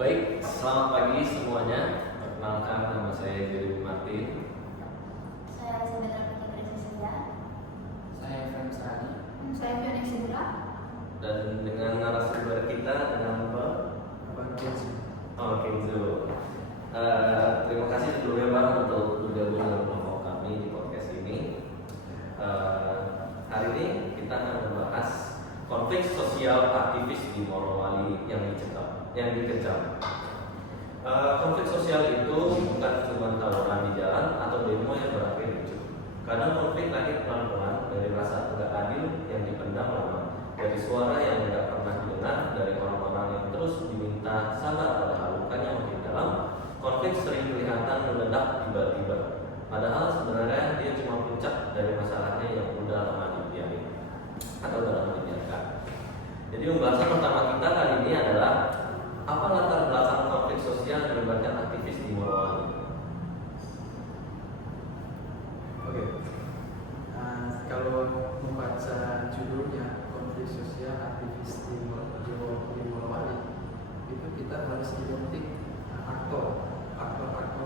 Baik, selamat pagi semuanya. Perkenalkan, nama saya Jerry Martin. Saya Elizabeth Putri Cecilia. Saya Efrem Sarani. Saya Fiona Sidra. Dan dengan narasumber kita dengan Abang Kenzo. Kenzo. Terima kasih sebelumnya Bang untuk bergabung dalam kelompok kami di podcast ini. Hari ini kita akan membahas konflik sosial aktivis di Morowali yang dikecam. Konflik sosial itu bukan cuma tawuran di jalan atau demo yang berakhir ricuh. Kadang konflik lahir pelan-pelan dari rasa tidak adil yang dipendam lama, dari suara yang tidak pernah didengar, dari orang-orang yang terus diminta sabar padahal lukanya makin dalam. Konflik sering kelihatan meledak tiba-tiba, padahal sebenarnya dia cuma puncak dari masalahnya yang udah lama dibiarin atau udah lama dibiarkan. Jadi pembahasan pertama kita kali ini adalah apa latar belakang konflik sosial yang melibatkan aktivis di Morowali? Oke. Kalau membaca judulnya konflik sosial aktivis di Morowali, itu kita harus identik aktor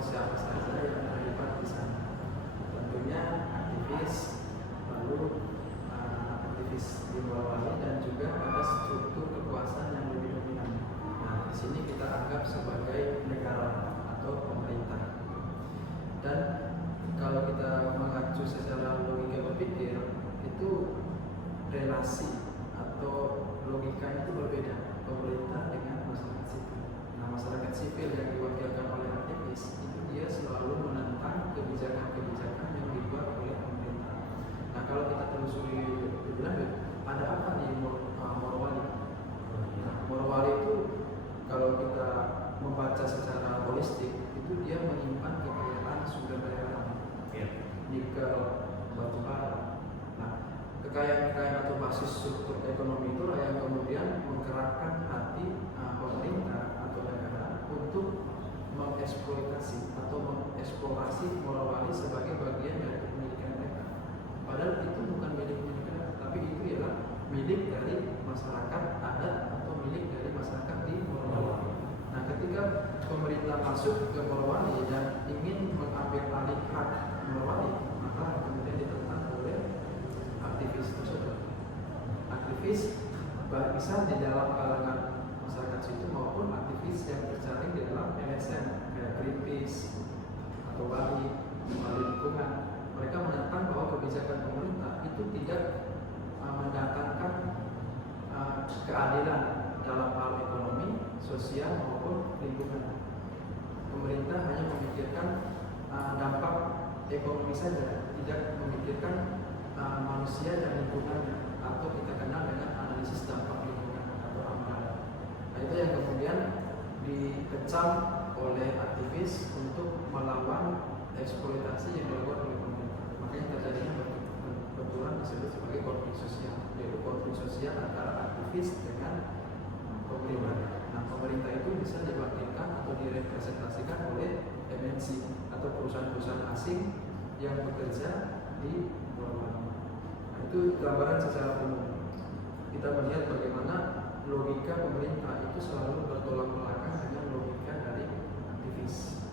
siapa saja yang terlibat di sana. Tentunya aktivis, lalu aktivis di Morowali dan juga ada struktur kekuasaan yang lebih dominan. Nah, di sini kita anggap sebagai negara atau pemerintah. Dan kalau kita mengacu secara logika berpikir, itu relasi atau logika itu berbeda pemerintah dengan masyarakat sipil. Nah, masyarakat sipil yang diwakilkan oleh aktivis itu dia selalu menentang kebijakan-kebijakan yang dibuat oleh pemerintah. Nah, kalau kita telusuri lebih lanjut, ada apa di Morowali? Nah, Morowali itu kalau kita membaca secara holistik, itu dia menyimpan kekayaan sumber daya alam, nikel, batu bara. Nah, kekayaan atau basis struktur ekonomi itulah yang kemudian menggerakkan hati pemerintah atau negara untuk mengeksploitasi atau mengeksplorasi Morowali sebagai bagian dari kepemilikan mereka. Padahal itu bukan milik negara, tapi itu ialah milik dari masyarakat adat atau milik dari masyarakat di Morowali. Nah, ketika pemerintah masuk ke Morowali dan ingin mengambil alih hak Morowali, maka kemudian ditentang oleh aktivis tersebut. Aktivis bisa di dalam kalangan masyarakat situ maupun aktivis yang terjaring di dalam LSM kayak Greenpeace atau Bali lingkungan. Mereka menentang bahwa kebijakan pemerintah itu tidak mendatangkan keadilan dalam hal ekonomi, sosial maupun lingkungan. Pemerintah hanya memikirkan dampak ekonomi saja, tidak memikirkan manusia dan lingkungannya, atau kita kenal dengan analisis dampak lingkungan atau AMDAL. Nah, itu yang kemudian dikecam oleh aktivis untuk melawan eksploitasi yang dilakukan oleh pemerintah. Makanya terjadinya benturan disebut sebagai konflik sosial, yaitu konflik sosial antara aktivis dengan pemerintah. Nah, pemerintah itu bisa diwakilkan atau direpresentasikan oleh MNC atau perusahaan-perusahaan asing yang bekerja di Morowali. Nah, itu gambaran secara umum. Kita melihat bagaimana logika pemerintah itu selalu bertolak belakang dengan logika dari aktivis.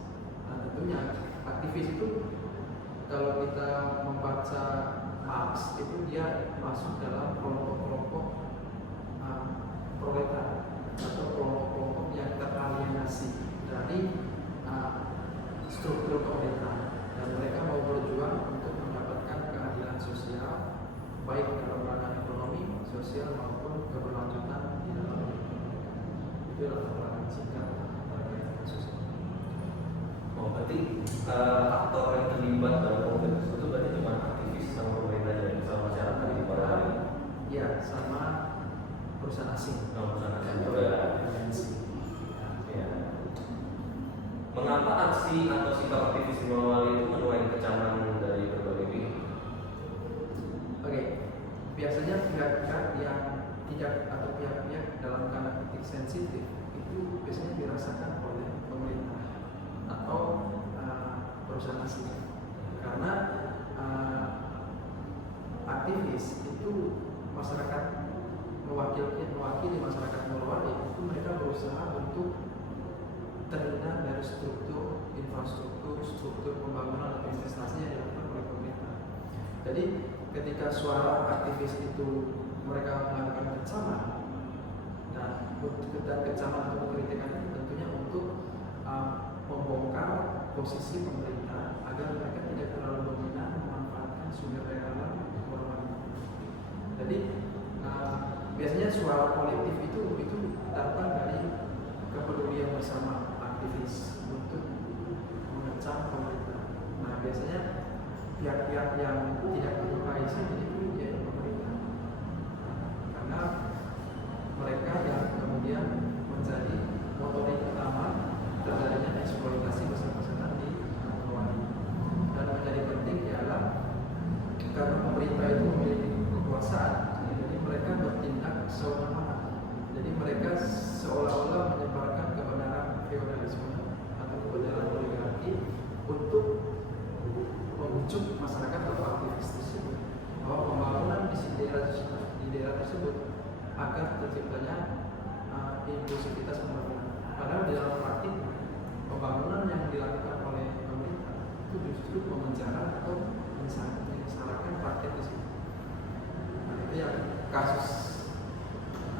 Nah, tentunya aktivis itu kalau kita membaca Marx itu dia masuk dalam kelompok-kelompok proletar atau kelompok-kelompok yang teralienasi dari struktur pemerintah, dan mereka mau berjuang untuk mendapatkan keadilan sosial baik dalam ranah ekonomi, sosial maupun keberlanjutan di dalam hidup mereka. Itu adalah latar singkat terkait kasus ini. Berarti aktor yang terlibat dalam konflik itu berarti cuma aktivis sama pemerintah dan sama masyarakat di Morowali? Ya, sama perusahaan asing. Perusahaan asing juga. Ya. Mengapa aksi atau sikap aktivis di Morowali itu menuai kecaman dari berbagai pihak? Oke, biasanya pihak-pihak yang tidak atau pihak-pihak dalam tanda petik sensitif itu biasanya dirasakan oleh pemerintah atau perusahaan asing, karena aktivis itu masyarakat mewakili masyarakat Morowali itu mereka berusaha untuk terhindar dari struktur infrastruktur, struktur pembangunan atau investasi yang dilakukan oleh pemerintah. Jadi ketika suara aktivis itu mereka melakukan kecaman, dan kecaman atau kritikan ini tentunya untuk membongkar posisi pemerintah agar mereka tidak terlalu dominan memanfaatkan sumber daya alam Morowali. Jadi biasanya suara kolektif itu datang dari kepedulian bersama aktivis untuk mengecam pemerintah. Nah biasanya pihak-pihak yang tidak menyukai itu ya pemerintah, karena mereka yang kemudian menjadi motor utama terjadinya eksploitasi besar-besaran di Morowali. Dan menjadi penting ialah karena pemerintah itu memiliki kekuasaan, jadi mereka bertindak sewenang-wenang. Jadi mereka seolah-olah menyebarkan kebenaran feodalisme atau kebenaran oligarki untuk membujuk masyarakat atau aktivis tersebut bahwa pembangunan di daerah tersebut agar terciptanya inklusivitas pembangunan. Padahal di dalam praktik pembangunan yang dilakukan oleh pemerintah itu justru memenjara atau mensalahkan praktik di situ. Nah, itu yang kasus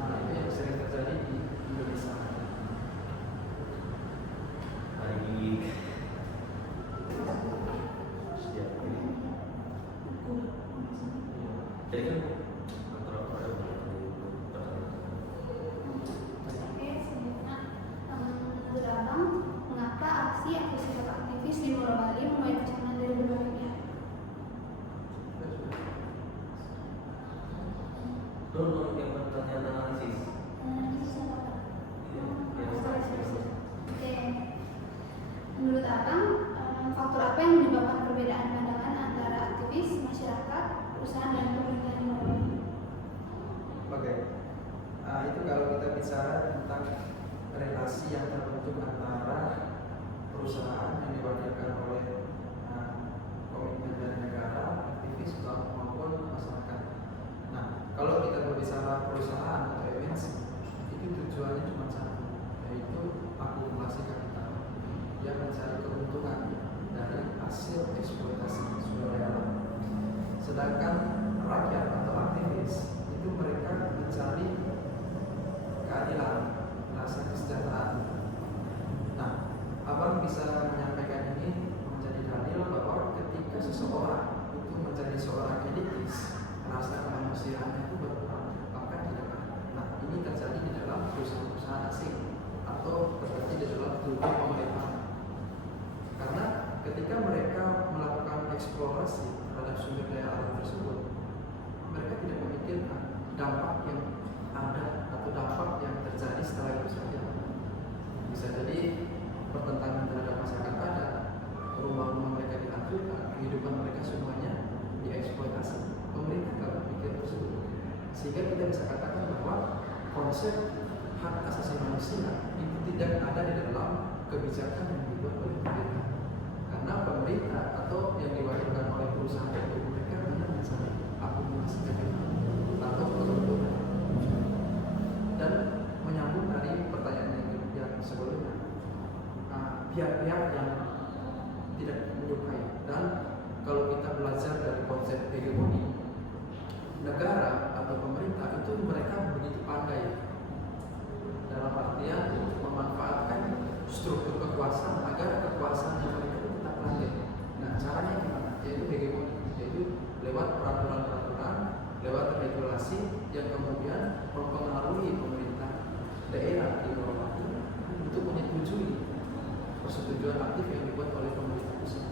itu yang sering terjadi di Indonesia. Baik. Siap. Jadi kan mengapa aksi aktivis di Morowali menuai kecaman dari berbagai pihak? Belum yang pertanyaan analisis. Oke. Menurut Abang, faktor apa yang menyebabkan perbedaan pandangan antara aktivis, masyarakat, perusahaan, dan pemerintah di Morowali? Oke. Itu kalau kita bicara tentang relasi yang terbentuk antara perusahaan yang diwakilkan oleh komitmen dari negara, aktivis maupun masyarakat. Nah, kalau kita berbicara perusahaan atau MNC, itu tujuannya cuma satu, yaitu akumulasi kapital yang mencari keuntungan dari hasil eksploitasi sumber daya alam. Sedangkan rakyat atau aktivis itu mereka mencari keadilan, rasa kesejahteraan. Nah, Abang bisa menyampaikan ini menjadi dalil bahwa ketika seseorang itu menjadi seorang elitis, rasa kemanusiaannya itu berkurang, bahkan tidak ada. Nah, ini terjadi di dalam perusahaan-perusahaan asing atau terjadi di dalam tubuh pemerintah. Karena ketika mereka melakukan eksplorasi terhadap sumber daya alam tersebut, mereka tidak memikirkan dampak yang ada atau dampak yang terjadi setelah itu saja. Bisa jadi pertentangan terhadap masyarakat ada, rumah-rumah mereka dihancurkan, kehidupan mereka semuanya dieksploitasi. Pemerintah tidak berpikir tersebut, sehingga kita bisa katakan bahwa konsep hak asasi manusia itu tidak ada di dalam kebijakan yang dibuat oleh pemerintah. Karena pemerintah atau yang diwakilkan oleh perusahaan itu mereka hanya mencari akumulasi kapital atau keuntungan. Dan menyambung dari pertanyaan yang sebelumnya, pihak-pihak yang tidak menyukai, dan kalau kita belajar dari konsep hegemoni, negara atau pemerintah itu mereka begitu pandai dalam artian memanfaatkan struktur kekuasaan agar kekuasaannya mereka tetap langgeng. Nah, caranya gimana? Yaitu hegemoni, yaitu lewat peraturan-peraturan, lewat regulasi yang kemudian mempengaruhi pemerintah daerah di Morowali untuk menyetujui persetujuan aktif yang dibuat oleh pemerintah pusat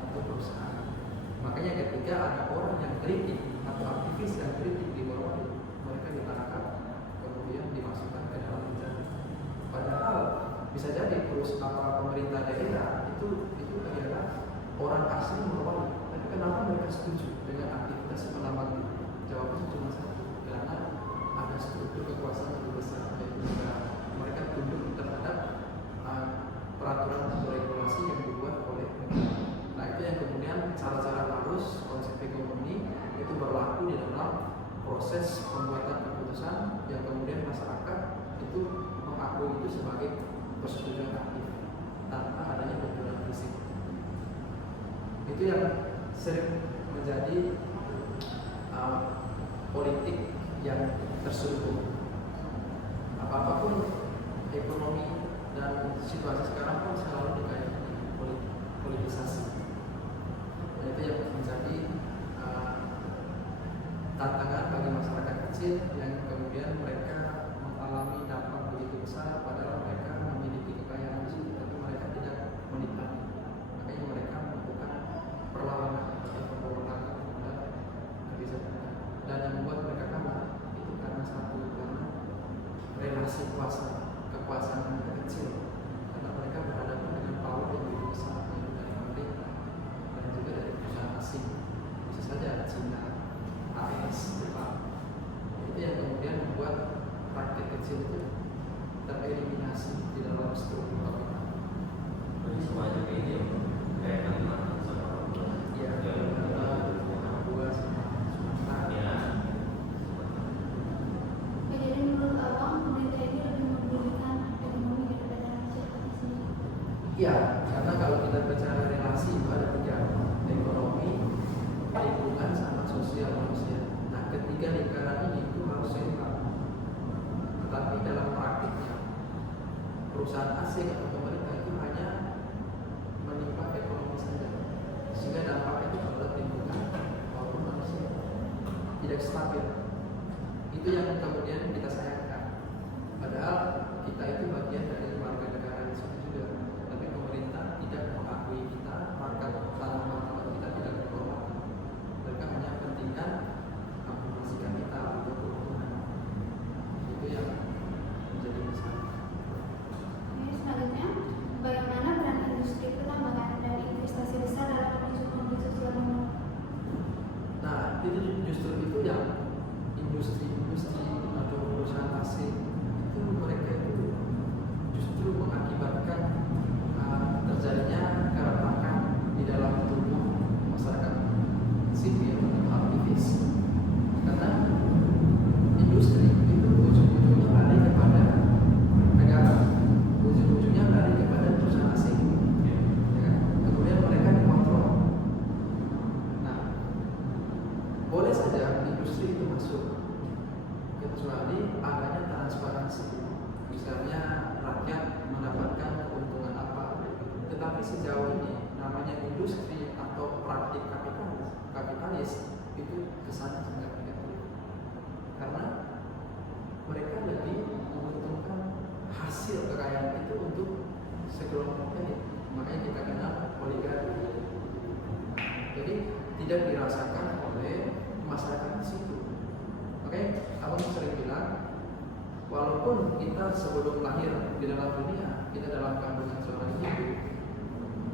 atau perusahaan. Makanya ketika ada orang yang kritik atau aktivis yang kritik di Morowali, mereka ditangkap kemudian dimasukkan ke dalam penjara. Padahal bisa jadi pemerintah daerah itu adalah orang asli Morowali, tapi kenapa mereka setuju dengan aktivitas penambang itu? Jawabannya cuma satu, karena ada struktur kekuasaan yang besar, yaitu negara. Mereka tunduk terhadap peraturan atau regulasi yang dibuat oleh negara. Nah, itu yang kemudian cara-cara halus konsep hegemoni itu berlaku di dalam proses pembuatan keputusan yang kemudian masyarakat itu mengakui itu sebagai persetujuan aktif. tanpa adanya benturan fisik. Itu yang sering menjadi politik yang terselubung. Apapun ekonomi dan situasi sekarang pun selalu dikaitkan dengan politisasi. Dan itu yang menjadi tantangan bagi masyarakat kecil yang kemudian mereka mengalami dampak begitu besar, padahal mereka memiliki kekayaan di situ, tapi mereka tidak menikmati. Makanya mereka melakukan perlawanan atau pemberontakan kepada kebijakan. Dan yang membuat mereka kalah itu karena satu, karena relasi kekuasaan mereka kecil, karena mereka berhadapan dengan power yang lebih besar dari pemerintah dan juga dari perusahaan asing, bisa saja Cina, AS, Jepang. Itu yang kemudian membuat rakyat kecil itu tereliminasi di dalam struktur kapital. Jadi semacam ini ya, kayak Kalimantan sama Ya, Papua sama Sumatera. ya. Jadi menurut abang pemerintah ini lebih mempedulikan ekonomi daripada masyarakatnya sendiri. Iya, karena kalau kita bicara relasi itu ada tiga, ekonomi, lingkungan, sama sosial manusia. Nah, ketiga lingkaran ini itu harus seimbang. Tetapi dalam praktiknya, perusahaan asing atau pemerintah itu hanya menimpa ekonomi saja, sehingga dampaknya itu terhadap lingkungan maupun manusia tidak stabil. Itu yang kemudian kita sayangkan. Padahal kita itu bagian dari warga negara di situ juga, tapi pemerintah tidak mengakui kita, market tanah kita tidak dihormati. Mereka hanya pentingkan akumulasi kapital atau keuntungan. Itu yang menjadi masalah. Oke, selanjutnya, bagaimana peran industri pertambangan dan investasi besar dalam memicu konflik sosial menurut? Nah, itu justru itu yang industri atau perusahaan asing itu mereka itu justru mengakibatkan terjadinya keretakan di dalam tubuh masyarakat sipil atau aktivis. Karena industri itu ujung-ujungnya lari kepada negara, ujung-ujungnya lari kepada perusahaan asing. Ya, kemudian mereka dikontrol. Nah, boleh saja industri itu masuk, kecuali adanya transparansi. Misalnya rakyat mendapatkan keuntungan apa. Tetapi sejauh ini namanya industri atau praktik kapitalis itu kesannya sangat negatif. Karena mereka lebih menguntungkan hasil kekayaan itu untuk sekelompok elit. Makanya kita kenal oligarki. Jadi tidak dirasakan oleh masyarakat di situ. Oke, abang sering bilang, walaupun kita sebelum lahir di dalam dunia, kita dalam kandungan seorang ibu,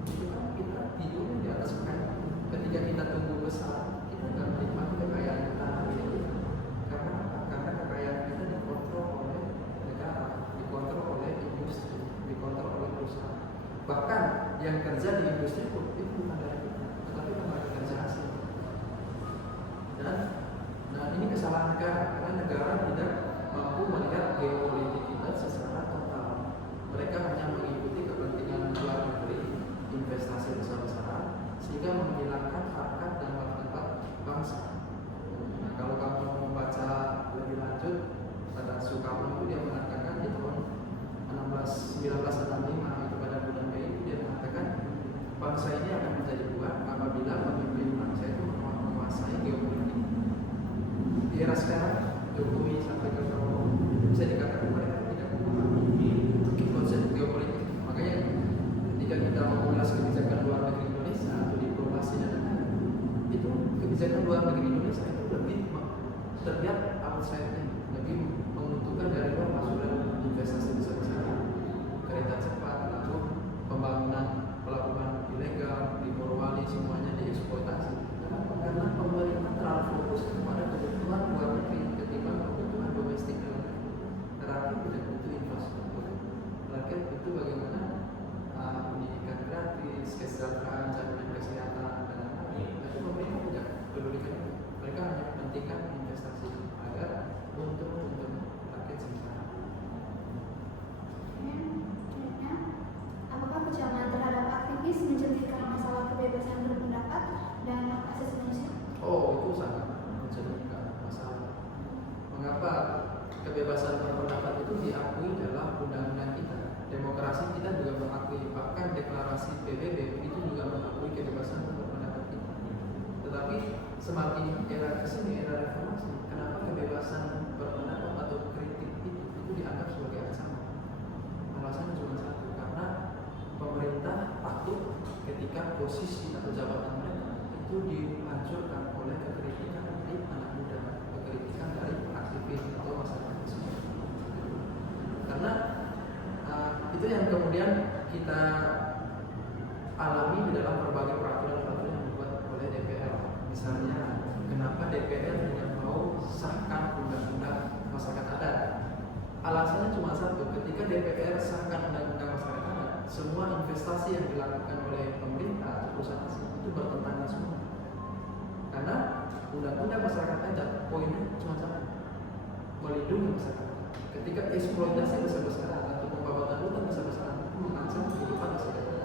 itu kan kita tidur di atas kain. Ketika kita tumbuh besar, kita nggak menikmati kekayaan kita hari ini. Karena apa? Karena kekayaan kita dikontrol oleh negara, dikontrol oleh industri, dikontrol oleh perusahaan. Bahkan yang kerja di industri pun itu bukan dari kita, tetapi tenaga kerja asing. Dan ini kesalahan negara, karena negara tidak mampu melihat geopolitik kita secara total. Mereka hanya mengikuti kepentingan luar negeri, investasi besar-besaran, sehingga menghilangkan harkat dan martabat bangsa. Nah, kalau kamu membaca lebih lanjut, pada Soekarno itu dia mengatakan di tahun 1965 itu pada bulan Mei itu dia mengatakan bangsa ini akan menjadi kuat apabila pemimpin bangsa itu menguasai geopolitik. Di era sekarang Jokowi sampai ke Prabowo bisa dikatakan mereka tidak memahami konsep geopolitik. Makanya ketika kita mengulas kebijakan luar negeri Indonesia atau diplomasi dan lain-lain, itu kebijakan luar negeri Indonesia itu lebih terlihat outside-nya, lebih menguntungkan dari luar masuk dalam investasi besar-besaran, kereta cepat, lalu pembangunan pelabuhan ilegal di Morowali semuanya dieksploitasi. Karena pemerintah terlalu fokus kepada kebutuhan luar negeri ketimbang kebutuhan domestik dalam negeri. Rakyat tidak butuh infrastruktur, rakyat butuh bagaimana pendidikan gratis, kesejahteraan, jaminan kesehatan dan lain-lain. Tapi pemerintah tidak pedulikan itu. Mereka hanya pentingkan investasi agar Kenapa kebebasan berpendapat itu diakui dalam undang-undang kita? Demokrasi kita juga mengakui, bahkan deklarasi PBB itu juga mengakui kebebasan berpendapat kita. Tetapi semakin era kesini, era reformasi, kenapa kebebasan berpendapat atau kritik itu dianggap sebagai ancaman? Alasannya cuma satu, karena pemerintah takut ketika posisi atau jabatan mereka itu dihancurkan oleh kekritikan dari anak muda, kekritikan dari aktivis atau masyarakat tersebut. Karena itu yang kemudian kita alami di dalam berbagai peraturan-peraturan yang dibuat oleh DPR. Misalnya, kenapa DPR tidak mau sahkan undang-undang masyarakat adat? Alasannya cuma satu, ketika DPR sahkan undang-undang masyarakat adat, semua investasi yang dilakukan oleh pemerintah atau perusahaan asing itu bertentangan semua. Karena undang-undang masyarakat adat poinnya cuma satu, melindungi masyarakat. Ketika eksploitasi besar-besaran atau pembabatan hutan besar-besaran itu mengancam kehidupan masyarakat.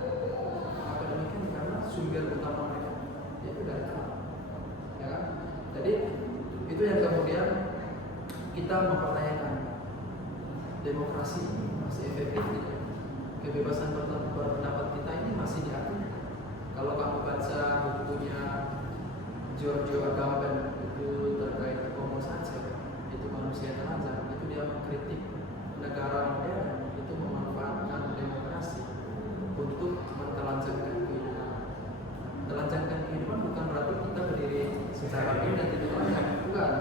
Apa demikian? Karena sumber utama mereka yaitu dari alam, ya kan? Jadi itu yang kemudian kita mempertanyakan, demokrasi ini masih efektif tidak? Kebebasan berpendapat kita ini masih diakui? Kalau kamu baca bukunya Giorgio Agamben itu terkait Homo sapiens, itu manusia telanjang, itu dia mengkritik negara modern itu memanfaatkan demokrasi untuk mentelanjangkan kehidupan. Telanjangkan kehidupan bukan berarti kita berdiri secara beda tidak telanjang, bukan.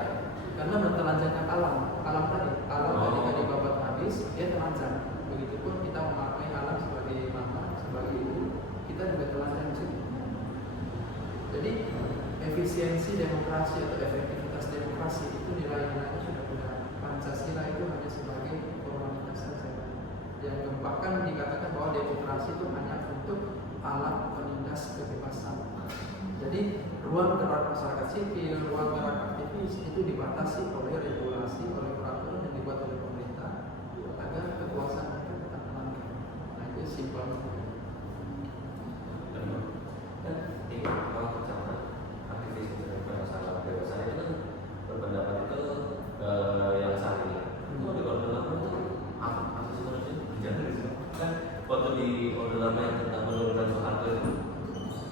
Karena mentelanjangkan alam tadi ketika dibabat habis dia telanjang. Begitupun kita memakai alam sebagai mama, sebagai ibu, kita juga telanjang di situ. Jadi efisiensi demokrasi atau efektivitas demokrasi itu nilai-nilainya sudah benar. Pancasila itu hanya sebagai formalitas saja. Yang bahkan dikatakan bahwa demokrasi itu hanya untuk alat penindas kebebasan. Jadi ruang gerak masyarakat sipil, ruang gerak aktivis itu dibatasi oleh regulasi, oleh peraturan yang dibuat oleh pemerintah agar kekuasaan mereka tetap aman. Nah itu simpelnya. Dan ini kalau pertama aktivis terhadap masalah kebebasan itu kan berpendapat itu yang saat ini. Itu di Orde Lama itu apa sih sebenarnya berjalan gitu? Kan waktu di Orde Lama yang tentang menurunkan Soeharto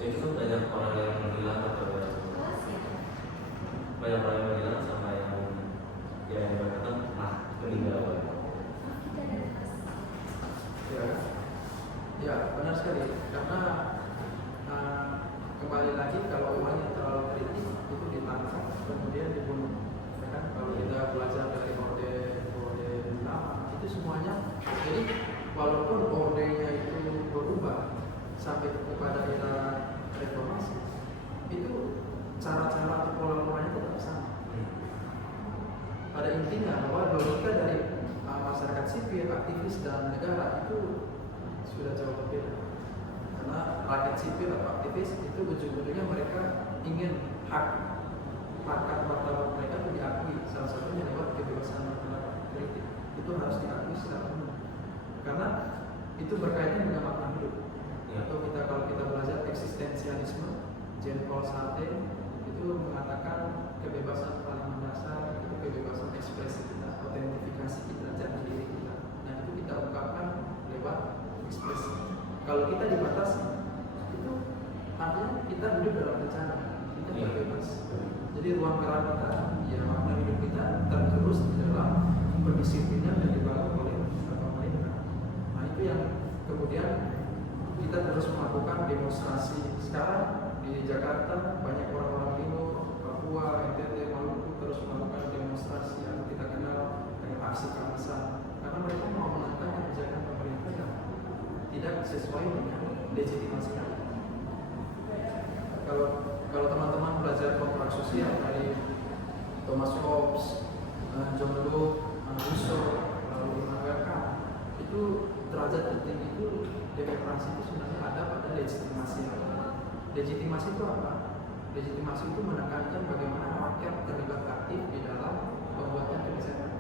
itu kan banyak orang yang menghilang atau banyak orang yang menghilang sama yang berkata meninggal. Ya benar sekali, karena kembali lagi kalau orang yang terlalu kritik itu ditangkap kemudian dibunuh. Kan kalau kita belajar dari orde lama itu semuanya, jadi walaupun ordenya itu berubah sampai kepada era reformasi, itu cara-cara atau pola-polanya tetap sama. Pada intinya bahwa logika dari masyarakat sipil, aktivis dan negara itu sudah jauh berbeda. Karena rakyat sipil atau aktivis itu ujung-ujungnya mereka ingin hak martabat mereka itu diakui, salah satunya lewat kebebasan berpendapat kritik. Itu harus diakui secara umum. Karena itu berkaitan dengan makna hidup. Atau kalau kita belajar eksistensialisme, Jean Paul Sartre itu mengatakan kebebasan paling mendasar itu kebebasan ekspresi kita, autentifikasi kita, jati diri kita. Nah itu kita ungkapkan lewat ekspresi. Kalau kita dibatasi, itu artinya kita hidup dalam bencana, kita tidak bebas. Jadi ruang gerak kita, ya makna hidup kita tergerus di dalam pendisiplinan yang dibangun oleh pemerintah. Nah itu yang kemudian kita terus melakukan demonstrasi. Sekarang di Jakarta banyak orang-orang timur, Papua, NTT, Maluku terus melakukan demonstrasi yang kita kenal dengan aksi kamisan, karena mereka mau menentang kebijakan pemerintah yang tidak sesuai dengan legitimasi. Kalau teman-teman belajar kontrak sosial dari Thomas Hobbes, John Locke, Rousseau, lalu Immanuel Kant, itu derajat tertinggi itu demokrasi itu sebenarnya ada pada legitimasi. Legitimasi itu apa? Legitimasi itu menekankan bagaimana rakyat terlibat aktif di dalam pembuatan kebijakan.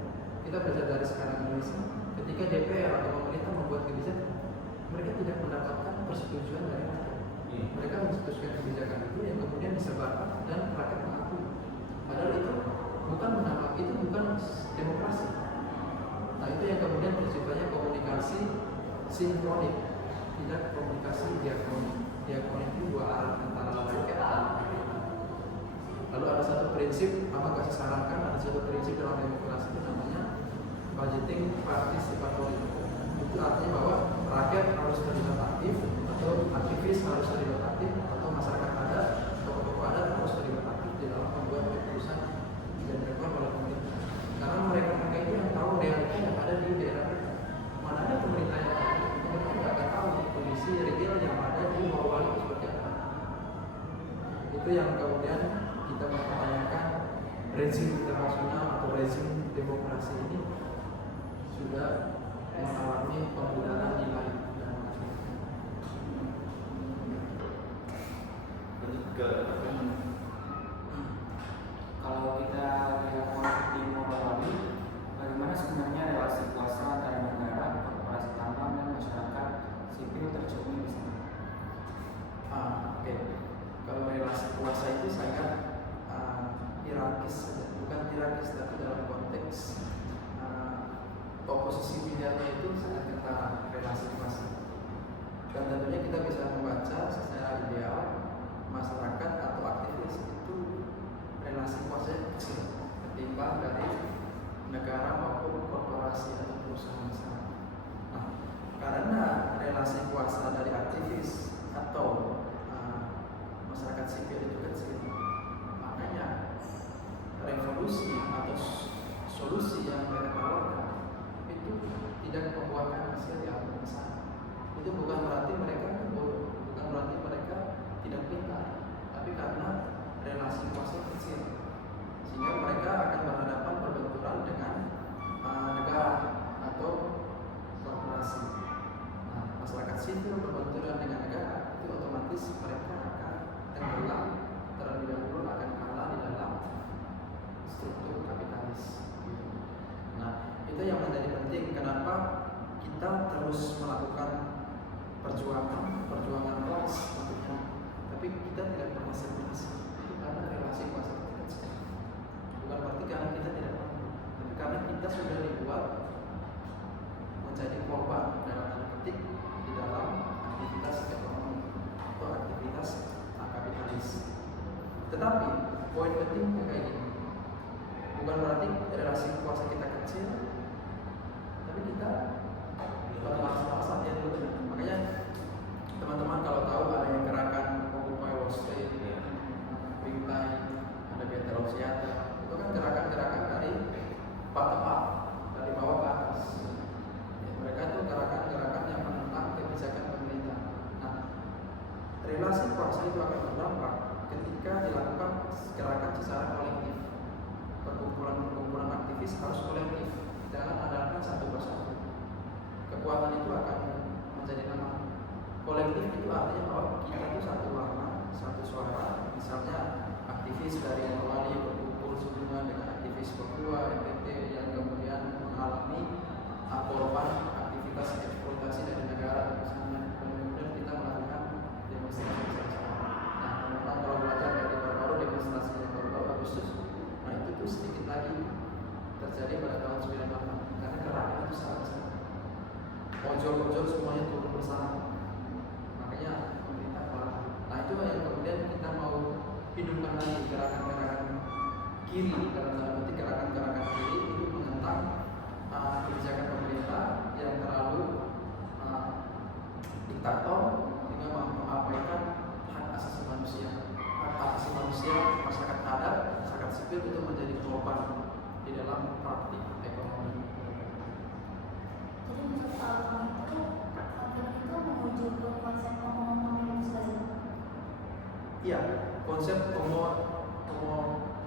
Kita belajar dari sekarang Indonesia, ketika DPR atau pemerintah membuat kebijakan, mereka tidak mendapatkan persetujuan dari rakyat. Mereka mencetuskan kebijakan itu yang kemudian disebarkan dan rakyat mengakui. Padahal itu bukan sinkronik, tidak komunikasi diakronik. Diakronik itu dua arah antara rakyat dan pemerintah. Lalu ada satu prinsip, apa kasih sarankan, ada satu prinsip dalam demokrasi itu namanya budgeting participatory. Itu artinya bahwa rakyat harus terlibat aktif, atau aktivis harus terlibat aktif, atau masyarakat adat, tokoh-tokoh adat harus terlibat aktif di dalam membuat keputusan yang dilakukan oleh pemerintah. Karena mereka itu yang tahu realita yang ada di daerah mereka. Mana ada pemerintah yang tahu, mereka nggak akan tahu kondisi real yang ada di Morowali seperti apa. Itu yang kemudian kita mempertanyakan rezim internasional atau rezim demokrasi ini sudah mengalami penurunan nilai dan kalau kita lihat konflik di Morowali, bagaimana sebenarnya relasi kuasa antara negara, korporasi tambang dan masyarakat sipil tercermin di sana? Oke. Kalau relasi kuasa itu sangat hierarkis, bukan hierarkis tapi dalam konteks oposisi pilihannya itu sangat kentara relasi kuasa. Dan tentunya kita bisa membaca secara ideal masyarakat atau aktivis itu relasi kuasanya kecil ketimbang dari negara maupun korporasi atau perusahaan besar. Nah, karena relasi kuasa dari aktivis atau masyarakat sipil itu kecil, makanya revolusi atau solusi yang mereka tawarkan itu tidak membuahkan hasil yang besar. Itu bukan berarti mereka bodoh, bukan berarti mereka tidak pintar, tapi karena relasi kuasa kecil, sehingga mereka akan berhadapan berbenturan dengan negara atau korporasi. Nah, masyarakat sipil berbenturan dengan negara itu otomatis mereka akan tenggelam terlebih dahulu, akan kalah di dalam struktur kapitalis. Nah, itu yang menjadi penting. Kenapa kita terus melakukan perjuangan keras untuknya, tapi kita tidak pernah berhasil. Itu karena relasi kuasa kita kecil. Bukan berarti karena kita tidak mampu, tapi karena kita sudah dibuat menjadi korban dalam tanda petik di dalam aktivitas ekonomi atau aktivitas kapitalis. Tetapi poin pentingnya kayak gini, bukan berarti relasi kuasa kita kecil, tapi kita bermasalah ya dulu. Makanya teman-teman kalau tahu ada yang gerakan Occupy Wall Street, Bring Time, ada Battle of Seattle, itu kan gerakan-gerakan dari bottom up, dari bawah ke atas. Ya, mereka itu gerakan-gerakan yang menentang kebijakan pemerintah. Nah, relasi kuasa itu akan berdampak ketika dilakukan gerakan secara kolektif. Perkumpulan aktivis harus kolektif, jangan andalkan satu persatu. Kekuatan itu akan menjadi lemah. Kolektif itu artinya bahwa kita itu satu warna, satu suara. Misalnya aktivis dari Morowali berkumpul sebelumnya dengan aktivis Papua, NTT yang kemudian mengalami korban aktivitas eksploitasi dari negara misalnya. Kemudian kita melakukan demonstrasi bersama. Nah, teman-teman kalau belajar dari baru demonstrasi yang baru Agustus, nah itu tuh sedikit lagi terjadi pada tahun 98 karena gerakan itu sangat besar. Ojol-ojol semuanya turun bersama, makanya pemerintah kalah. Nah itu yang kemudian kita mau hidupkan lagi gerakan-gerakan kiri, dalam tanda petik gerakan-gerakan kiri itu menentang kebijakan pemerintah yang terlalu diktator dengan mengabaikan hak asasi manusia. Hak asasi manusia masyarakat adat, masyarakat sipil itu menjadi korban di dalam praktik ekonomi. Jadi menurut kamu itu konflik itu menuju ke konsep homo Iya, konsep homo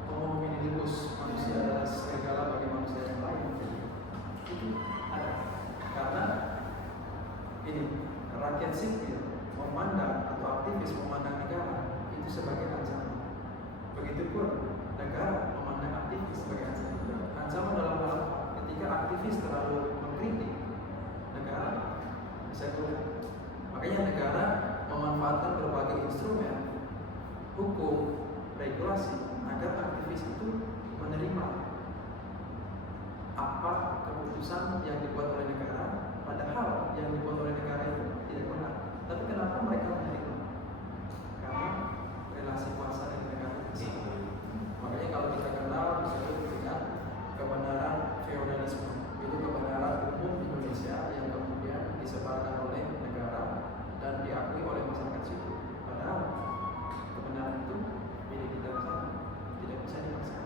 hominidibus, manusia adalah segala bagi manusia yang lain. Itu ada. Karena ini rakyat sipil memandang atau aktivis memandang negara itu sebagai ancaman. Begitupun negara memandang aktivis sebagai ancaman. Ancaman dalam hal ketika aktivis terlalu mengkritik negara bisa goyah. Makanya negara memanfaatkan berbagai instrumen hukum, regulasi agar aktivis itu menerima apa keputusan yang dibuat oleh negara Padahal yang dibuat oleh negara itu tidak benar. Tapi kenapa mereka menerima? Karena relasi kuasa dengan negara itu. Makanya kalau kita kenal disebut dengan kebenaran feodalisme, itu kebenaran hukum Indonesia yang kemudian disebarkan oleh negara dan diakui oleh masyarakat sipil. Padahal kebenaran itu milik kita bersama, tidak bisa dipaksa.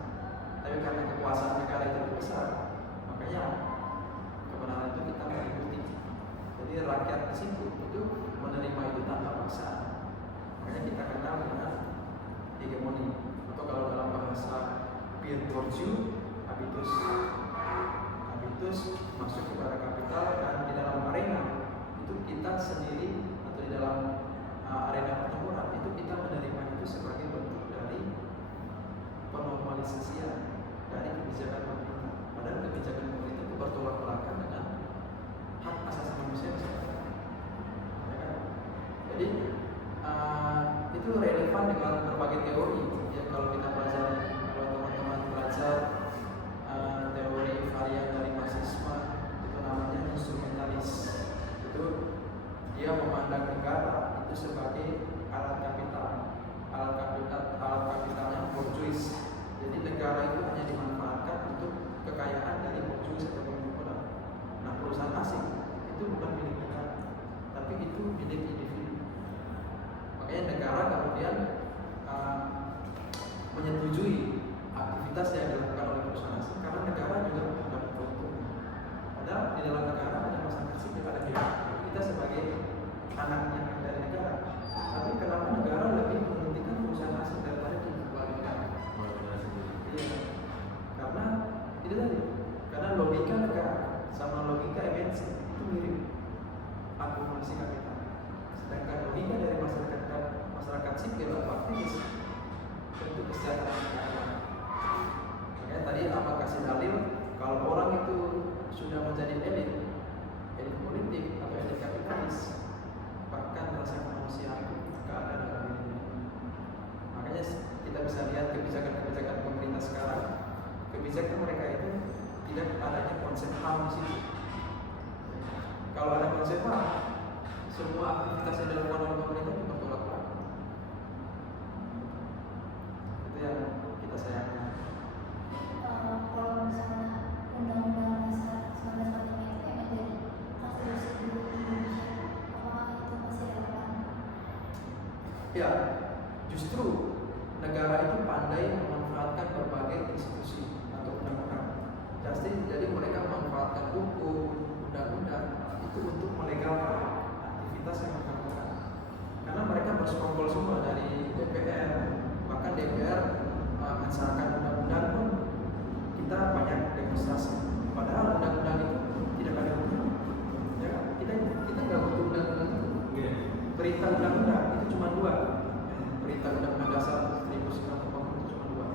Tapi karena kekuasaan negara itu lebih besar, makanya kebenaran itu kita mengikuti. Jadi rakyat di situ itu menerima itu tanpa paksaan. Makanya kita kenal dengan hegemoni, atau kalau dalam bahasa Pierre Bourdieu, habitus masuk kepada kapital, dan di dalam arena itu kita sendiri, atau di dalam arena pertempuran itu kita menerima itu sebagai bentuk dari penormalisasian dari kebijakan pemerintah. Padahal kebijakan pemerintah itu bertolak belakang dengan hak asasi manusia misalnya. Ya kan? Jadi itu relevan dengan berbagai teori. Ya, kalau kita belajar, kalau teman-teman belajar teori varian dari marxisme, itu namanya instrumentalis. Itu dia memandang negara itu sebagai alat kapitalnya bourgeois. Jadi negara itu hanya dimanfaatkan untuk kekayaan dari bourgeois atau pemuda. Nah, perusahaan asing itu bukan milik negara, tapi itu milik individu. Makanya negara kemudian menyetujui aktivitas yang dilakukan oleh perusahaan asing karena negara juga mendapat keuntungan. Padahal di dalam negara ada masyarakat sipil, ada kita sebagai anaknya dari negara. Tapi kenapa negara lebih mementingkan perusahaan asing daripada kembali negara? Iya, karena itu tadi, karena logika negara sama logika MNC itu mirip, akumulasi kapital. Sedangkan logika dari masyarakat sipil atau aktivis untuk kesejahteraan negara. Makanya tadi Ahmad kasih dalil kalau orang itu sudah menjadi elit politik atau elit kapitalis, bahkan rasa kemanusiaan itu gak ada dalam dirinya. Makanya kita bisa lihat kebijakan-kebijakan pemerintah sekarang, kebijakan mereka itu tidak adanya konsep HAM di situ. Kalau ada konsep HAM, semua aktivitas yang dilakukan oleh pemerintah itu bertolak belakang. Itu yang kita sayangkan. Kalau misalnya undang-undang dasar 1945 itu emang jadi konstitusi dulu Indonesia, apakah itu masih relevan? Ya, justru negara itu pandai memanfaatkan berbagai institusi atau undang-undang. Jadi mereka memanfaatkan hukum, undang-undang itu untuk melegalkan aktivitas yang mereka lakukan. Karena mereka bersekongkol semua dari DPR, bahkan DPR mensahkan undang-undang pun kita banyak demonstrasi. Padahal undang-undang itu tidak ada hukum. Ya, kita nggak butuh undang-undang itu. Perintah undang-undang itu cuma dua. Perintah undang-undang dasar 1945 itu cuma dua.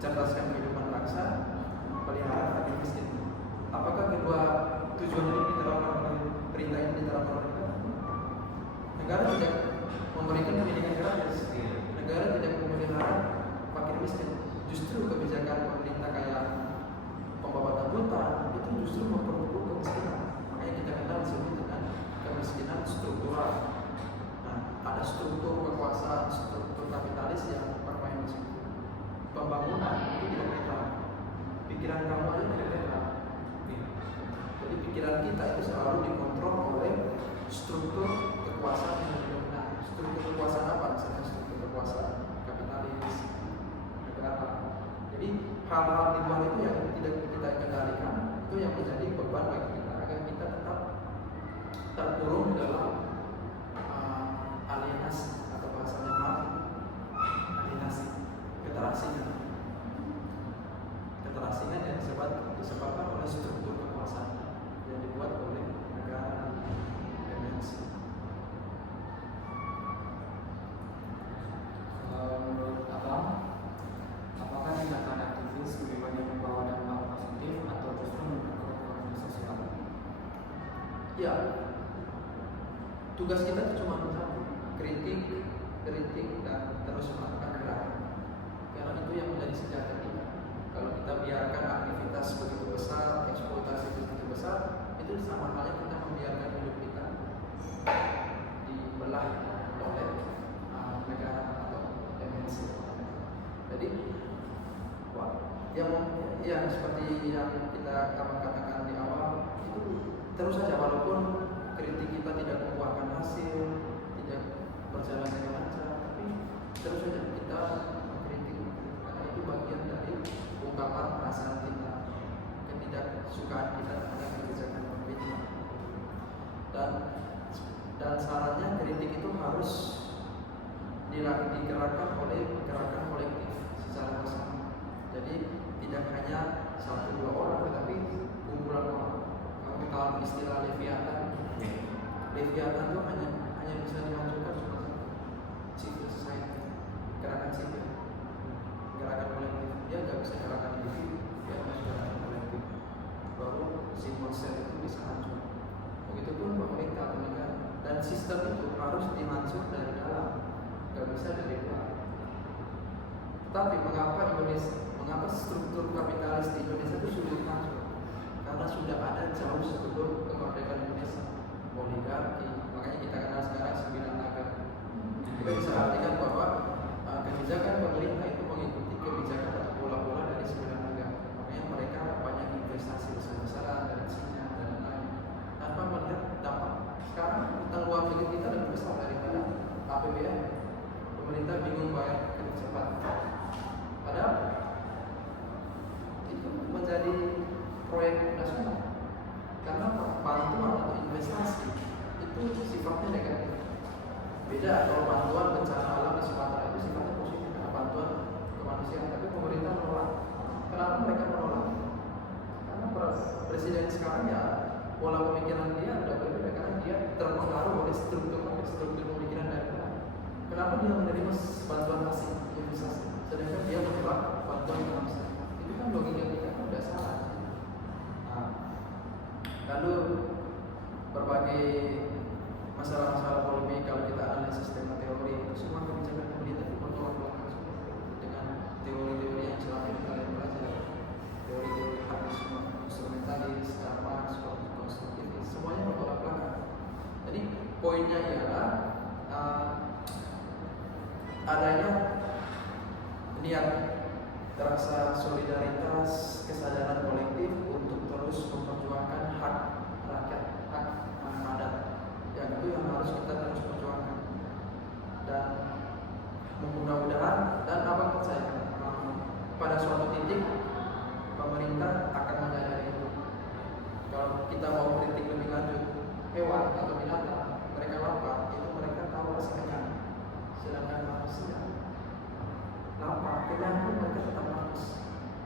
Cerdaskan kehidupan bangsa, pelihara fakir miskin. Apakah kedua tujuan ini diterapkan oleh perintah ini diterapkan oleh negara? Negara tidak memberikan pendidikan gratis. Negara tidak memelihara fakir miskin. Justru kebijakan pemerintah kayak pembabatan hutan itu justru memperburuk kemiskinan. Makanya kita kenal disebut dengan kemiskinan struktural. Nah, ada struktur kekuasaan, struktur kapitalis yang bermain di situ. Pembangunan itu tidak netral. Pikiran kamu aja tidak netral. Jadi pikiran kita itu selalu dikontrol oleh struktur kekuasaan yang dominan. Struktur kekuasaan apa? Misalnya struktur kekuasaan kapitalis, negara. Jadi hal-hal di luar itu yang tidak kita kendalikan itu yang menjadi beban bagi kita agar kita tetap terkurung di dalam alienasi atau bahasanya alienasi, keterasingan yang disebabkan oleh struktur kekuasaan yang dibuat oleh negara MNC. Menurut Abang, apakah tindakan aktivis lebih banyak membawa dampak positif atau justru menimbulkan konflik sosial? Ya, tugas kita itu cuma satu, kritik dan terus melakukan gerakan. Karena itu yang menjadi senjata kita. Kalau kita biarkan aktivitas begitu besar, eksploitasi begitu besar, itu sama halnya kita seperti yang kita katakan di awal, itu terus saja walaupun kritik kita tidak membuahkan hasil, tidak berjalan dengan lancar, tapi terus saja kita mengkritik karena itu bagian dari ungkapan perasaan kita, ketidaksukaan kita terhadap kebijakan pemerintah. Dan sarannya kritik itu harus digerakkan oleh gerakan kolektif secara bersama. Jadi tidak hanya 1-2 orang, tetapi kumpulan orang. Kalau kita tahu istilah Leviathan, Leviathan itu hanya bisa dihancurkan cuma satu, civil society, gerakan sipil, gerakan kolektif. Dia nggak bisa gerakan individu, dia harus gerakan kolektif. Baru si konsep itu bisa hancur. Begitupun pemerintah atau negara. Dan sistem itu harus dihancur dari dalam, nggak bisa dari luar. Tapi mengapa struktur kapitalis di Indonesia itu sulit hancur? Karena sudah ada jauh sebelum kemerdekaan Indonesia, oligarki. Makanya kita kenal sekarang 9 naga. Kita bisa artikan bahwa kebijakan pemerintah itu mengikuti kebijakan atau pola-pola dari 9 naga. Makanya mereka banyak investasi besar-besaran dari Cina dan lain-lain tanpa melihat dampak. Sekarang utang luar negeri kita lebih besar daripada APBN. Pemerintah bingung bayar dengan cepat. Padahal itu menjadi proyek nasional. Karena bantuan atau investasi itu sifatnya negatif. Beda kalau bantuan bencana alam di Sumatera itu sifatnya positif karena bantuan kemanusiaan. Tapi pemerintah menolak. Kenapa mereka menolak? Karena presiden sekarang ya pola pemikiran dia sudah berbeda karena dia terpengaruh oleh struktur pemikiran dari luar. Kenapa dia menerima bantuan asing investasi, sedangkan dia menolak bantuan kemanusiaan? Itu kan logika kita kan tidak salah. Nah, lalu berbagai masalah-masalah polemik kalau kita analisis dengan teori itu semua kebijakan pemerintah itu bertolak belakang dengan teori-teori yang selama ini kalian pelajari, teori-teori Marxisme, instrumentalis, Marx, konstruktivis, semuanya bertolak belakang. Jadi poinnya ialah adanya niat terasa solidaritas, kesadaran kolektif untuk terus memperjuangkan hak rakyat, hak adat. Yang itu yang harus kita terus perjuangkan. Dan mudah-mudahan dan abang percaya pada suatu titik pemerintah akan menyadari itu. Kalau kita mau kritik lebih lanjut, hewan atau binatang mereka lapar, itu mereka tahu rasa kenyang. Sedangkan manusia lapar, kenyang pun mereka tetap rakus.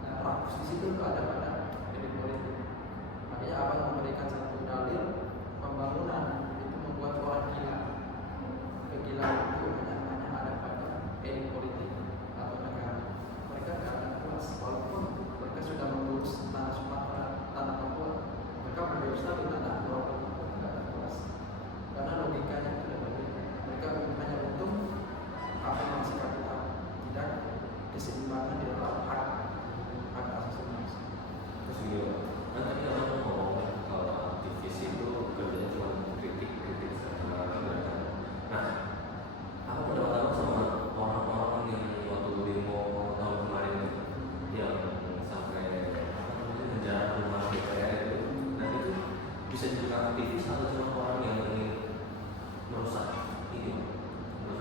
Nah, rakus di situ ada elit politik. Makanya abang memberikan satu dalil pembangunan itu membuat orang gila. Kegilaan itu hanya ada pada elit politik atau negara. Mereka tidak akan puas walaupun mereka sudah mengurus tanah Sumatera, tanah Papua. Mereka berusaha di tanah Pulau tidak akan puas karena logikanya sudah berbeda. Mereka hanya untung apa yang masih kapital, tidak keseimbangan di dalam hak asasi manusia. Terus gini, kan tadi abang ngomong kalau aktivis itu kerjanya cuma kritik sama gerakan. Nah, apa pendapat abang sama orang-orang yang waktu demo tahun kemarin yang sampai menjarah rumah DPR itu? Nah itu bisa dibilang aktivis atau cuma orang yang ingin merusak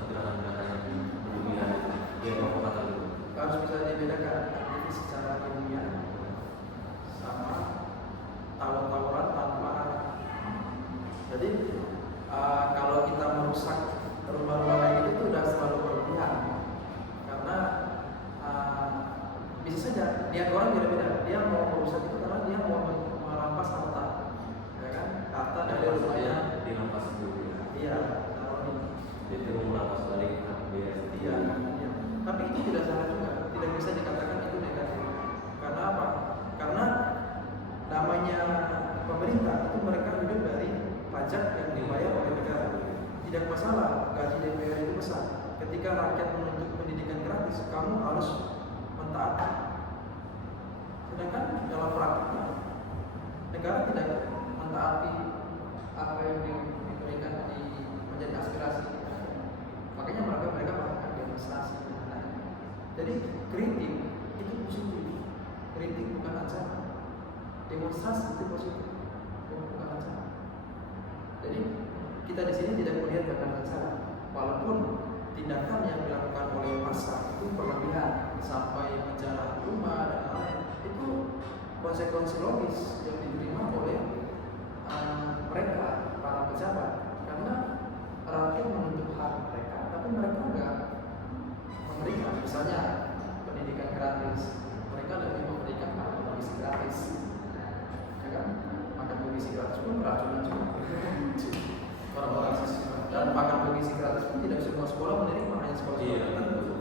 gerakan-gerakan yang berlebihan itu? Ya, provokasi itu Harus bisa dibedakan aktivis secara ilmiah sama tawuran tanpa arah. Jadi kalau kita merusak rumah-rumah kayak gitu itu udah selalu berlebihan. Karena bisa saja niat orang beda-beda. Dia mau merusak itu karena dia mau merampas harta, ya kan? Harta dari rumahnya dirampas dulu ya. Iya, taruh ini. Jadi mau merampas balik HBS. Iya. Tapi itu tidak salah juga. Tidak bisa dikatakan itu negatif. Karena apa? Karena namanya pemerintah itu mereka hidup dari pajak yang dibayar oleh negara. Tidak masalah gaji DPR itu besar. Ketika rakyat menuntut pendidikan gratis, kamu harus mentaati. Sedangkan dalam praktiknya negara tidak mentaati apa yang diberikan menjadi aspirasi. Makanya mereka melakukan demonstrasi. Jadi kritik itu positif. kritik bukan ancaman, demonstrasi itu positif, bukan ancaman. Jadi kita di sini tidak melihat kekerasan salah, walaupun tindakan yang dilakukan oleh massa itu berlebihan sampai menjarah rumah dan lain-lain, itu konsekuensi logis yang diterima oleh mereka para pejabat, karena rakyat menuntut hak mereka, tapi mereka enggak memberikan. Misalnya pendidikan gratis, mereka lebih memberikan makan bergizi gratis, ya kan? Makan bergizi gratis pun keracunan juga. Orang-orang siswa dan makan bergizi gratis pun tidak semua sekolah menerima, hanya sekolah-sekolah tertentu.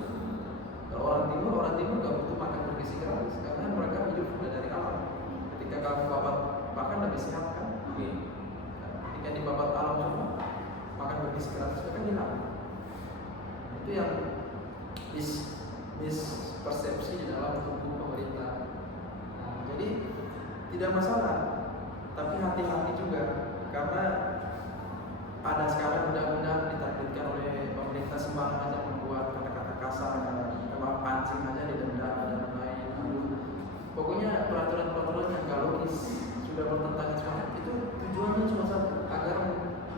Kalau orang timur nggak butuh makan bergizi gratis karena mereka hidup dari alam. Ketika kamu babat makan lebih sehat kan? Ketika dibabat alam semua makan bergizi gratis mereka hilang. Itu yang mispersepsi di dalam tubuh pemerintah. Jadi tidak masalah, tapi hati-hati juga karena ada sekarang undang-undang diterbitkan oleh pemerintah sembarang aja membuat kata-kata kasar, kalau pancing aja didenda dan lain-lain. Pokoknya peraturan-peraturan yang gak logis sudah bertentangan sama itu, tujuannya cuma satu, agar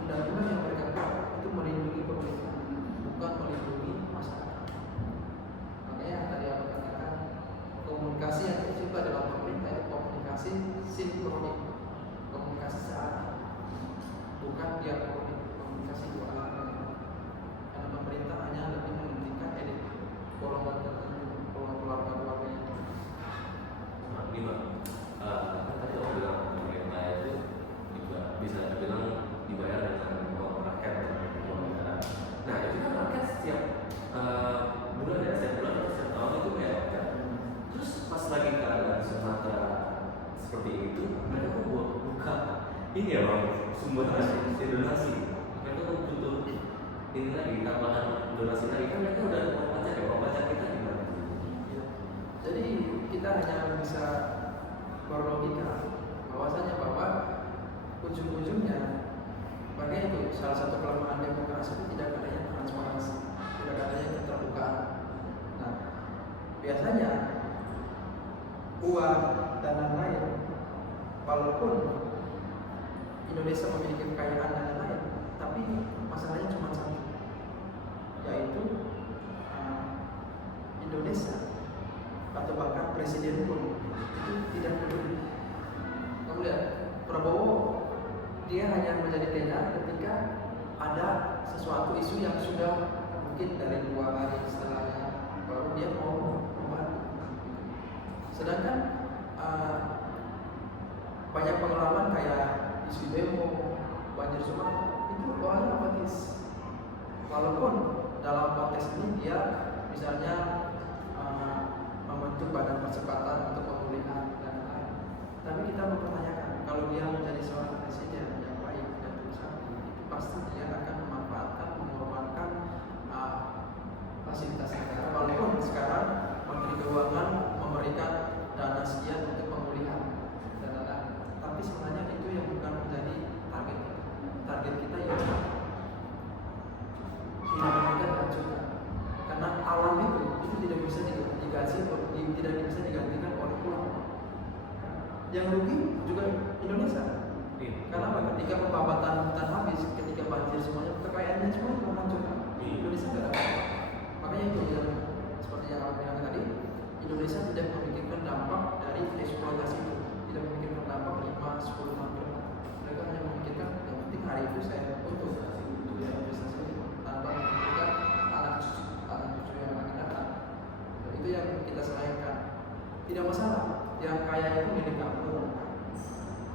undang-undang yang mereka buat itu melindungi pemerintah, bukan melindungi masyarakat. Makanya tadi aku katakan komunikasi yang tercipta dalam pemerintah itu komunikasi sinkronik, komunikasi searah, bukan diakronik, komunikasi dua arah. Karena pemerintah hanya lebih mementingkan elit golongan tertentu, keluarga itu. Nah, gimana? Kan tadi aku bilang pemerintah itu juga bisa dibilang dibayar dengan uang rakyat atau uang negara. Nah itu kan rakyat setiap bulan ya, setiap bulan atau setiap tahun itu kayak rakyat. Terus pas lagi keadaan Sumatera seperti itu, mereka kok buka ini ya bang, sumber hasil donasi. Mereka kok butuh ini lagi, tambahan donasi lagi, kan mereka udah ada uang pajak ya, uang pajak kita gimana? Ya. Jadi kita hanya bisa berlogika bahwasanya bahwa ujung-ujungnya, makanya itu salah satu kelemahan demokrasi itu tidak adanya transparansi, tidak adanya keterbukaan. Nah, biasanya uang dan lain-lain, walaupun Indonesia memiliki kekayaan dan lain-lain, tapi masalahnya cuma satu, yaitu Indonesia atau bahkan presiden pun itu tidak peduli. Kamu lihat Prabowo, dia hanya menjadi tenar ketika ada sesuatu isu yang sudah mungkin dari 2 hari setelahnya baru dia mau membantu. Sedangkan banyak pengalaman kayak isu demo, banjir Sumatera itu orangnya apatis. Walaupun dalam konteks ini dia misalnya membentuk badan percepatan untuk pemulihan dan lain-lain, tapi kita mempertanyakan kalau dia menjadi seorang presiden yang baik dan tulus hati, itu pasti dia akan memanfaatkan, mengorbankan fasilitas negara. Walaupun sekarang Menteri Keuangan memberikan dana sekian untuk pemulihan dan lain-lain, tapi sebenarnya itu yang bukan menjadi target kita. Target kita ialah hidup kita dihancurkan, karena alam itu tidak bisa diganti, tidak bisa digantikan oleh pulau. Yang rugi juga Indonesia. Karena apa? Ketika pembabatan hutan habis, ketika banjir semuanya, kekayaannya semua terhancurkan. Indonesia tidak dapat. Makanya itu yang seperti yang aku bilang tadi, Indonesia tidak memikirkan dampak dari eksploitasi itu, tidak memikirkan dampak 5-10 tahun ke depan. Mereka hanya memikirkan yang penting hari itu saya untuk investasi itu, tanpa memikirkan anak cucu yang akan datang. Itu yang kita sayangkan. Tidak masalah, yang kaya itu milik kamu.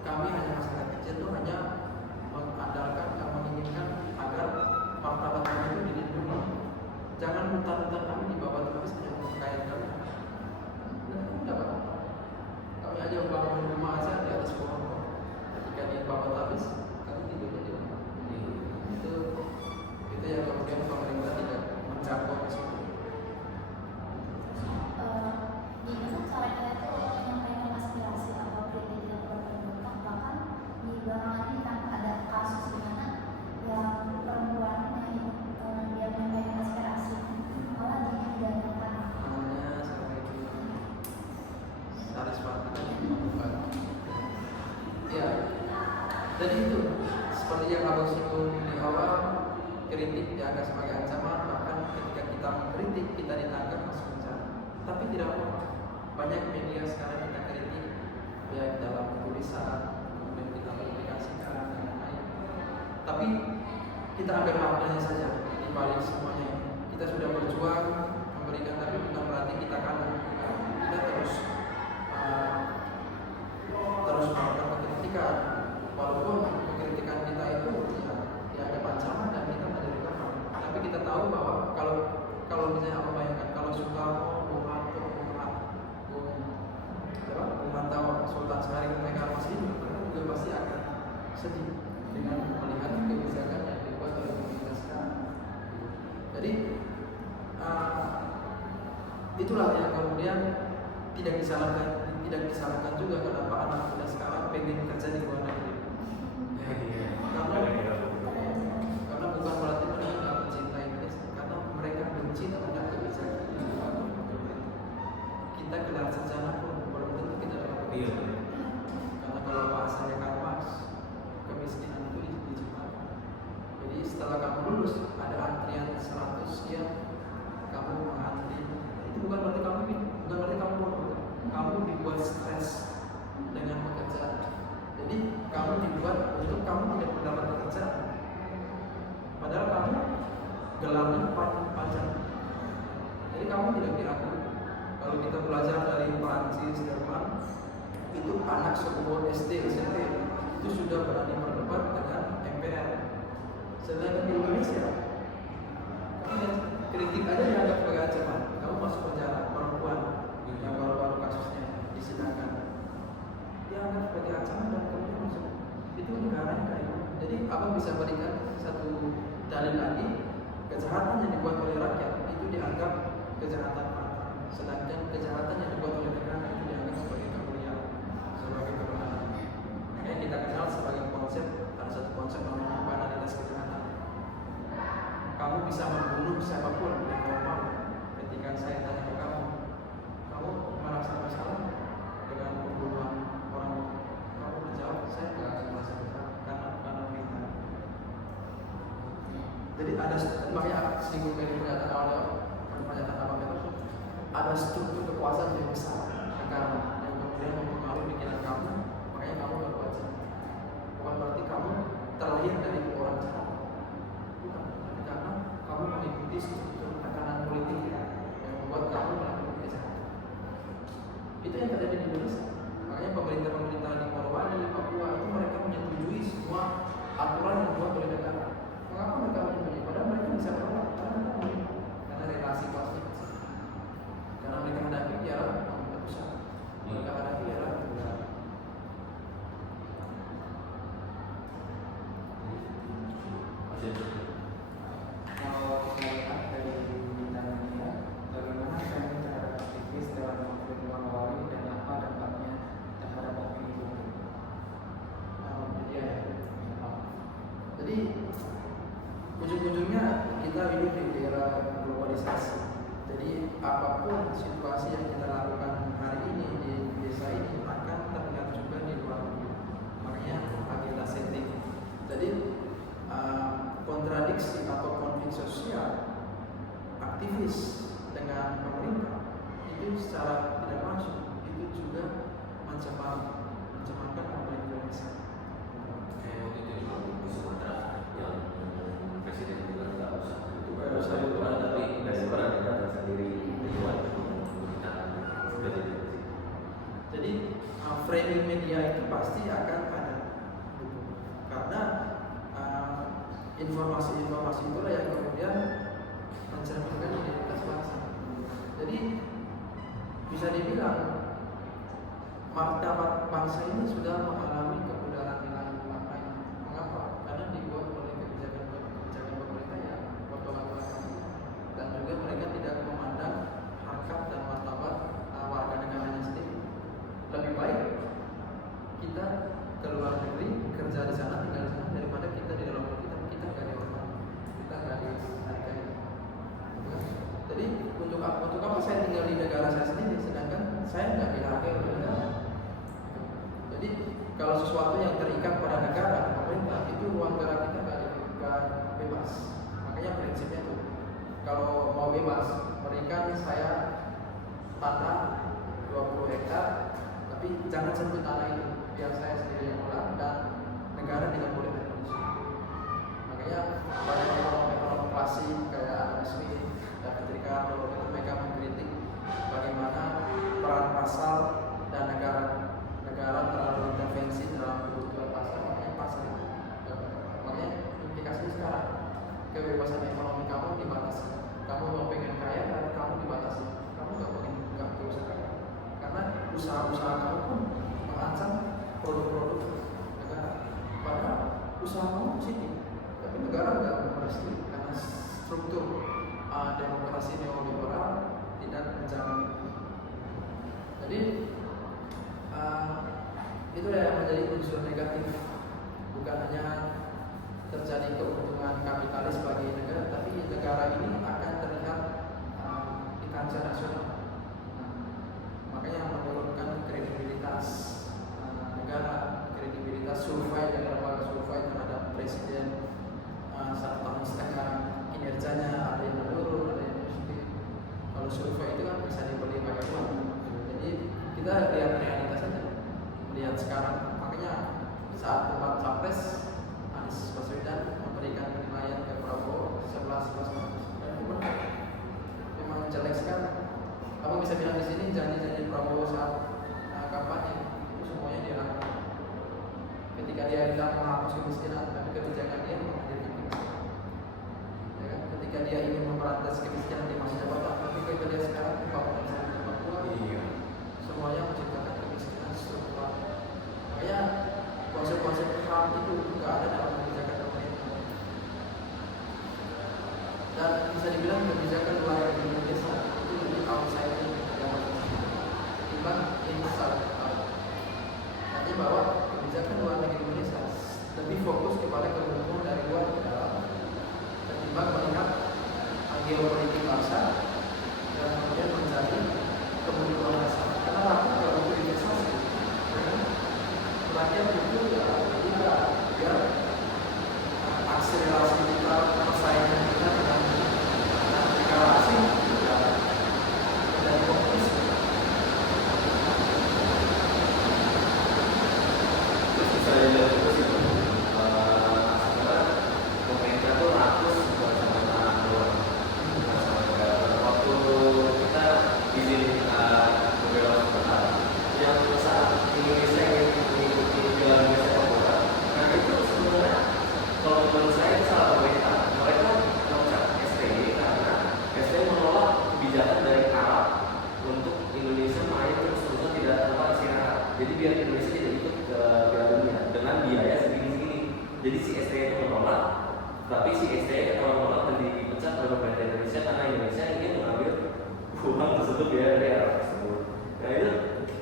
Kami hanya masyarakat kecil itu hanya mengandalkan dan menginginkan agar martabat kami itu dilindungi. Jangan hutan-hutan kami dibabat habis hanya untuk kekayaan kami. Tidak apa-apa. Kami aja Jadi itu seperti yang abang singgung di awal, kritik dianggap sebagai ancaman, bahkan ketika kita mengkritik kita ditangkap masuk penjara. Tapi tidak apa, banyak media sekarang kita kritik, baik dalam tulisan, kemudian kita publikasikan dan lain-lain. Tapi kita ambil maknanya saja di balik semuanya ini. Kita sudah berjuang memberikan, tapi bukan berarti kita kalah. Kita terus melakukan kritikan, walaupun kritikan kita itu ya ada ancaman dan kita menjadikan hal. Tapi kita tahu bahwa kalau misalnya apa bayangkan kalau Soekarno, Bung Hatta, Sultan Syarif mereka masih hidup, mereka juga pasti akan sedih dengan melihat kebijakan yang dibuat oleh pemerintah sekarang. Jadi itulah yang kemudian tidak disalahkan juga kenapa anak muda sekarang pengen kerja di luar negeri. Karena bukan berarti mereka tidak mencintai Indonesia, karena mereka benci terhadap kebijakan. Kita gelar sarjana pun belum tentu kita dapat kebijakan. Karena kalau bahasanya Karl Marx, kemiskinan itu diciptakan. Jadi setelah kamu lulus ada antrian 100 sekian, kamu mengantri. Itu bukan berarti kamu bodoh. Kamu dibuat stres dengan pekerjaan. Jadi kamu dibuat untuk kamu tidak mendapat pekerjaan. Padahal kamu gelarnya panjang. Jadi kamu tidak diakui. Kalau kita belajar dari Prancis, Jerman, itu anak seumur SD, SMP itu sudah berani berdebat dengan MPR. Sedangkan di Indonesia, kritik aja dianggap sebagai ancaman. Kamu masuk penjara, perempuan yang baru-baru kasusnya disidangkan, dianggap sebagai ancaman dan kemudian masuk. Itu negara yang kayak gitu. Jadi abang bisa berikan satu dalil lagi, kejahatan yang dibuat oleh rakyat itu dianggap kejahatan mata, sedangkan kejahatan yang dibuat oleh negara itu dianggap sebagai kemuliaan, sebagai kebenaran. Yang kita kenal sebagai konsep, ada satu konsep namanya banalitas kejahatan. Kamu bisa membunuh siapapun yang kamu mau. Ketika saya tanya ke kamu merasa bersalah dengan pembunuhan orang itu? Kamu menjawab, saya tidak akan merasa bersalah karena kita. Jadi ada, makanya singgung dari pernyataan abang itu, ada struktur kekuasaan yang besar negara yang kemudian mempengaruhi pikiran kamu, makanya kamu berbuat jahat. Bukan berarti kamu terlahir dari orang jahat, bukan, tapi karena kamu mengikuti struktur tekanan politik yang membuat kamu melakukan kejahatan. Itu yang terjadi di Indonesia. Makanya pemerintah di Morowali, Papua itu mereka menyetujui semua aturan yang dibuat oleh negara. Mengapa mereka menyetujui? Padahal mereka bisa menolak karena relasi pasti. Karena mereka hadapi ialah pemerintah pusat, mereka hadapi ialah negara. Kalau kita lihat dari bintang media, bagaimana trend terhadap aktivis dalam konflik Morowali dan apa dampaknya terhadap opini publik? Jadi ujung-ujungnya kita hidup di era globalisasi. Jadi apapun situasi yang kita lakukan hari ini di desa ini akan terlihat juga di luar negeri. Makanya agenda setting. Jadi kontradiksi atau konflik sosial aktivis dengan pemerintah itu secara tidak langsung itu juga mencemarkan nama Indonesia. Waktu itu juga di Sumatera yang presiden juga nggak usah tapi dari peran negara sendiri dibuat Jadi framing media itu pasti akan ada, karena informasi-informasi itulah yang kemudian mencerminkan identitas bangsa. Jadi bisa dibilang martabat bangsa ini sudah mengalami kemudaran nilai makna. Mengapa? Karena dibuat oleh kebijakan pemerintah yang bertolak belakang, dan juga mereka tidak memandang harkat dan martabat warga negaranya sendiri. Lebih baik kita ke luar negeri kerja di sana, tinggal di sana, daripada kita di dalam negeri kita nggak dihormati, kita nggak dihargai. Jadi untuk apa saya tinggal di negara saya sendiri sedangkan saya nggak dihargai oleh negara? Jadi kalau sesuatu yang terikat pada negara, pemerintah, itu ruang gerak kita nggak bebas. Makanya prinsipnya tuh, kalau mau bebas, berikan saya tanah 20 hektar, tapi jangan sentuh tanah itu, biar saya sendiri yang olah dan negara tidak boleh intervensi. Makanya banyak ekonomi klasik kayak Adam Smith dan ketika itu mereka mengkritik bagaimana peran pasar dan negara terlalu intervensi dalam kebutuhan pasar. Makanya pasar itu, makanya implikasinya sekarang kebebasan ekonomi kamu dibatasi. Kamu mau pengen kaya dan kamu dibatasi. Kamu nggak bisa kaya karena usaha-usaha kamu pun mengancam produk-produk negara. Padahal usaha kamu positif, tapi negara nggak merestui karena struktur demokrasi neoliberal tidak menjamin. Jadi itu yang menjadi unsur negatif, bukan hanya terjadi keuntungan kapitalis bagi negara, tapi negara ini akan terlihat di kancah nasional. Makanya menurunkan kredibilitas negara, kredibilitas survei dan lembaga survei terhadap presiden 1,5 tahun, kinerjanya ada yang menurun, ada yang positif. Kalau survei itu kan bisa dibeli pakai uang. Jadi kita lihat realitas saja, melihat sekarang. Makanya saat debat capres, Anies Baswedan memberikan penilaian ke Prabowo 11+. Dan itu benar, memang jelek sekali. Abang bisa bilang di sini janji-janji Prabowo saat kampanye itu semuanya dia lakukan. Ketika dia bilang menghapus kemiskinan, tapi kebijakan dia menjadi kemiskinan. Ya kan? Ketika dia ingin memberantas kemiskinan di masa jabatan, tapi ketika dia sekarang pembangunan di Papua, semuanya menciptakan kemiskinan struktural. Makanya konsep-konsep HAM itu nggak ada dalam kebijakan pemerintah. Dan bisa dibilang kebijakan luar Indonesia itu lebih outside yang timbang inside. Artinya bahwa kebijakan luar negeri Indonesia lebih fokus kepada kebutuhan dari luar ke dalam ketimbang melihat geopolitik bangsa dan kemudian mencari kebutuhan dasar. Karena rakyat nggak butuh investasi, rakyat butuh ya biar akselerasi kita, persaingan kita dengan negara asing dan fokus. Terus bisa dilihat terus itu sekarang pemerintah tuh rakus buat sama tanah doang, bukan sama negara. Waktu kita izin beberapa tempat yang saat Indonesia ingin mengikuti Piala Dunia sepak bola, nah itu sebenarnya kalau menurut saya itu salah pemerintah. Mereka mencap STY karena STY menolak kebijakan dari Arab untuk Indonesia main terus-terusan tidak tanpa istirahat. Jadi biar Indonesia tidak ikut ke Piala Dunia dengan biaya segini-segini. Jadi si STY itu menolak, tapi si STY kalau menolak dan dipecat oleh pemerintah Indonesia karena Indonesia ingin mengambil uang tersebut dari Arab tersebut. Nah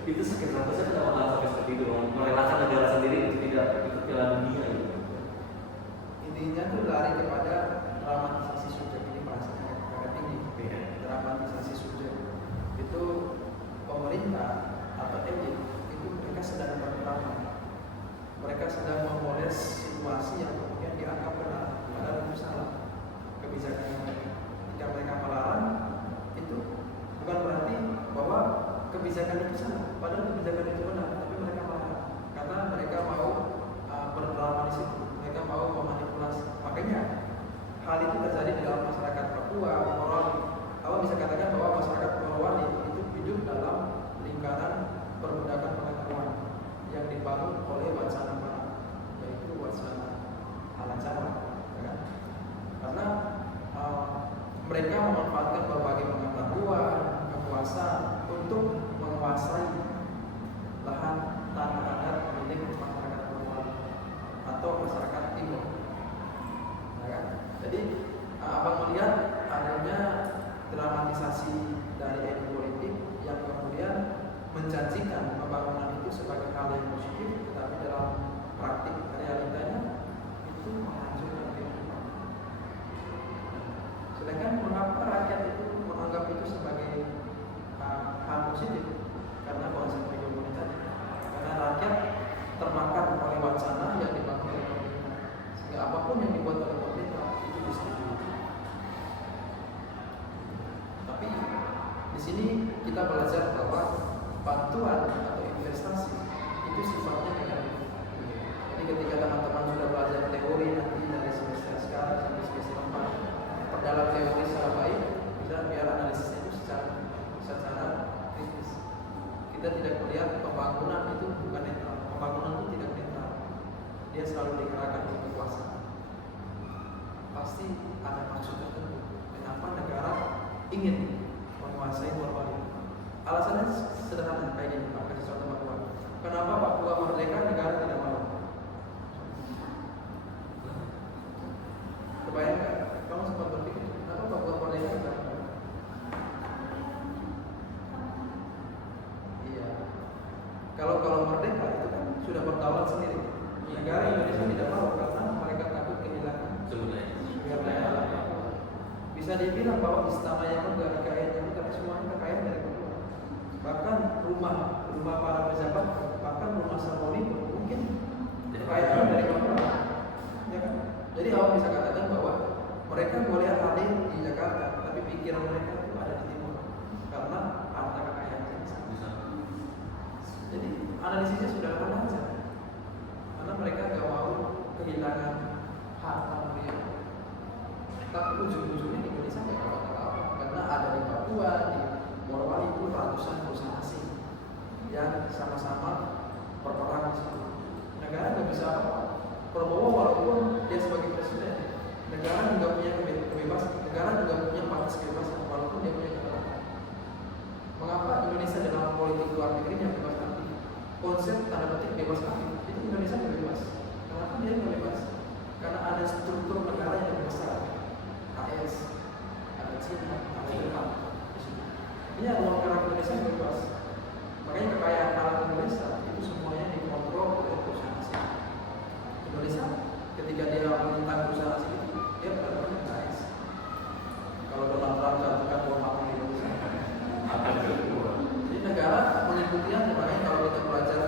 itu sakit hati saya kenapa nggak sampai seperti itu, merelakan negara sendiri untuk tidak ikut Piala Dunia gitu. Intinya tuh lari kepada dramatisasi subjek. Ini bahasanya agak tinggi. Dramatisasi subjek itu pemerintah atau elit itu mereka sedang berdrama, mereka sedang memoles situasi yang kemudian dianggap benar padahal itu salah kebijakan. Ketika mereka melarang itu bukan berarti bahwa kebijakan itu salah, padahal kebijakan itu benar, tapi mereka melarang karena mereka mau berdrama di situ, mereka mau memanipulasi. Makanya hal itu terjadi di dalam masyarakat Papua, Morowali. Awal bisa katakan bahwa masyarakat Morowali itu hidup dalam lingkaran perbudakan pengetahuan yang dibangun oleh wacana barat, yaitu wacana ala Jawa, ya kan? Karena mereka memanfaatkan berbagai pengetahuan, kekuasaan untuk menguasai lahan tanah adat milik masyarakat Morowali atau masyarakat Timur, ya kan? Jadi abang melihat adanya dramatisasi dari elit politik yang kemudian menjanjikan pembangunan itu sebagai hal yang positif, tetapi dalam praktik realitanya itu menghancurkan kehidupan. Sedangkan mengapa rakyat itu menganggap itu sebagai hal positif? Karena konsep geopolitik tadi. Karena rakyat termakan oleh wacana yang dibangun oleh pemerintah, sehingga apapun yang dibuat oleh pemerintah itu disetujui. Tapi di sini kita belajar bahwa bantuan atau investasi itu sifatnya negatif. Jadi ketika teman-teman sudah belajar teori nanti dari semester sekarang sampai semester 4, perdalam teori secara baik, biar analisisnya itu secara kritis. Kita tidak melihat pembangunan itu bukan netral. Pembangunan itu tidak netral. Dia selalu dikerahkan oleh kekuasaan. Pasti ada maksud tertentu. Kenapa negara ingin menguasai Papua? Alasannya sederhana kayak gini, Pak. Kasih contoh Papua. Kenapa Papua merdeka negara tidak mau? Kebayangkan? Kamu sempat berpikir kenapa Papua merdeka tidak mau? Iya. Kalau merdeka itu kan sudah berdaulat sendiri. Negara Indonesia tidak mau karena mereka takut kehilangan sumber daya alam. Bisa dibilang bahwa istana yang megah kekayaannya tapi semuanya kekayaan dari Papua. Bahkan rumah para pejabat, bahkan rumah Sarmoni mungkin kekayaan dari Papua. Ya kan? Jadi awak bisa katakan bahwa mereka boleh hadir di Jakarta, tapi pikiran mereka itu ada di timur karena harta kekayaan. Jadi analisisnya sudah ada aja, karena mereka gak mau kehilangan harta mereka. Tapi ujung-ujungnya Indonesia nggak dapat apa-apa karena ada di Papua, di Morowali itu ratusan perusahaan asing yang sama-sama berperang di sana. Negara nggak bisa apa-apa. Prabowo walaupun dia sebagai presiden, negara juga punya kebebasan, negara juga punya batas kebebasan walaupun dia punya kebebasan. Mengapa Indonesia dalam politik luar negerinya bebas aktif? Konsep tanda petik bebas aktif itu Indonesia nggak bebas. Kenapa dia nggak bebas? Karena ada struktur negara yang lebih besar. AS, ada Cina, ada Jepang. Ini ruang gerak Indonesia yang bebas. Makanya kekayaan alam Indonesia itu semuanya dikontrol oleh perusahaan asing. Indonesia ketika dia menentang perusahaan asing itu dia benar-benar AS. Kalau Donald Trump jatuhkan bom atom di Indonesia, jadi negara mengikuti aja. Makanya kalau kita belajar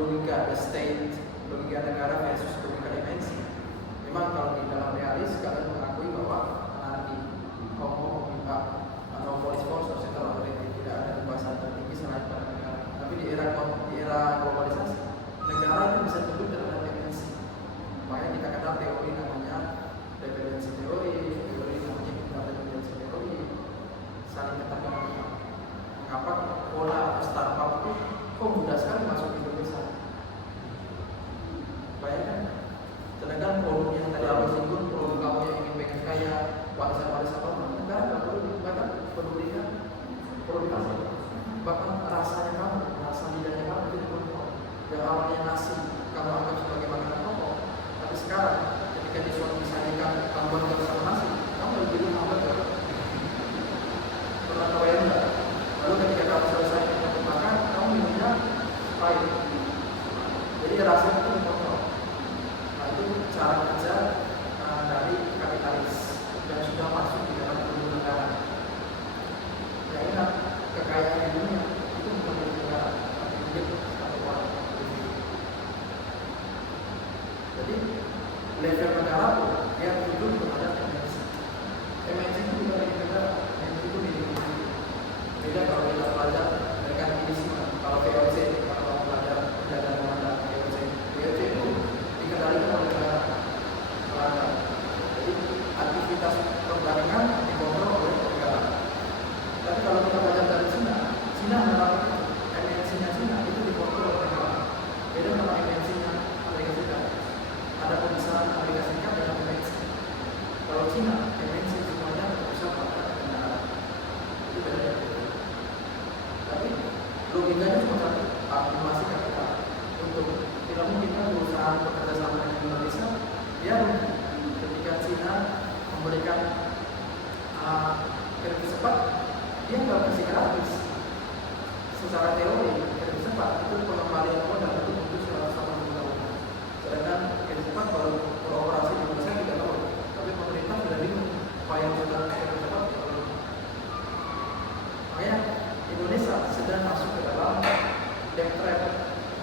logika the state, logika negara versus logika dimensi, memang kalau di dalam realis kalian mengakui bahwa anarki, homo, monopolis force, central authority tidak ada kekuasaan tertinggi selain pada negara. Tapi di era globalisasi, negara itu bisa tunduk terhadap dimensi. Makanya kita kenal teori namanya dependensi teori namanya interdependensi teori, saling ketergantungan. Mengapa pola atau startup itu kok mudah sekali masuk ke Indonesia? Bayangkan, sedangkan produk yang tadi aku singgung, produk kamu yang ingin pengen kaya, warisan apa, negara nggak perlu, bahkan pedulikan produk kamu, bahkan rasanya kamu, rasa lidahnya kamu itu dikontrol. Yang awalnya nasi kamu anggap sebagai makanan pokok, tapi sekarang ketika disajikan tambahan bersama nasi, kamu lebih pilih hamburger. Pernah kebayang nggak? Lalu ketika kamu selesai makan, kamu minumnya pahit. Jadi rasanya itu dikontrol. Nah itu cara kerja dari kapitalis yang sudah masuk di dalam tubuh negara. Ya ingat, kekayaan di dunia itu bukan milik negara, tapi milik satu orang. Jadi level negara pun dia tunduk kepada MNC. MNC itu bukan milik negara, MNC itu milik negara. Beda kalau kita belajar merkantilisme, kalau VOC, kalau belajar penjagaan Belanda, VOC itu dikendalikan oleh negara Belanda. Jadi aktivitas perdagangan dikontrol oleh negara. Tapi kalau kita belajar dari Cina memang MNC-nya Cina itu dikontrol oleh negara. Beda sama MNC-nya Amerika Serikat. Ada pemisahan Amerika Serikat dan MNC. Kalau Cina, MNC semuanya terpusat pada negara. Itu beda. Tapi logikanya cuma satu, akumulasi kapital. Untuk tidak mungkin kan perusahaan bekerja sama dengan Indonesia, dia ketika Cina memberikan kredit cepat, dia nggak kasih gratis. Secara teori, kredit cepat itu pengembalian modal itu butuh 180 tahun. Sedangkan kredit cepat baru beroperasi di Indonesia 3 tahun. Tapi pemerintah sudah bingung apa yang sudah kredit cepat. Makanya Indonesia sedang masuk ke dalam debt trap.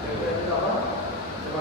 Debt trap itu apa? Coba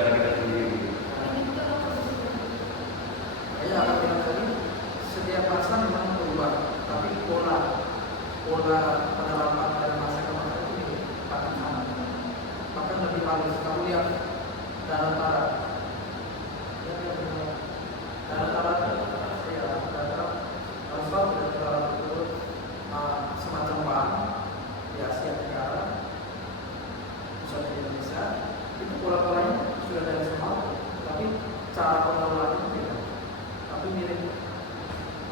negara kita sendiri. Ini juga kalau Kayak akan bilang tadi, setiap masa memang berubah, tapi pola penerapan dari masa ke masa itu akan sama. Bahkan lebih halus. Kamu lihat dalam Barat, semacam bank di Asia Tenggara, pusat di Indonesia, itu pola-polanya sudah dari semua, tapi cara pengelolaannya beda. Tapi mirip,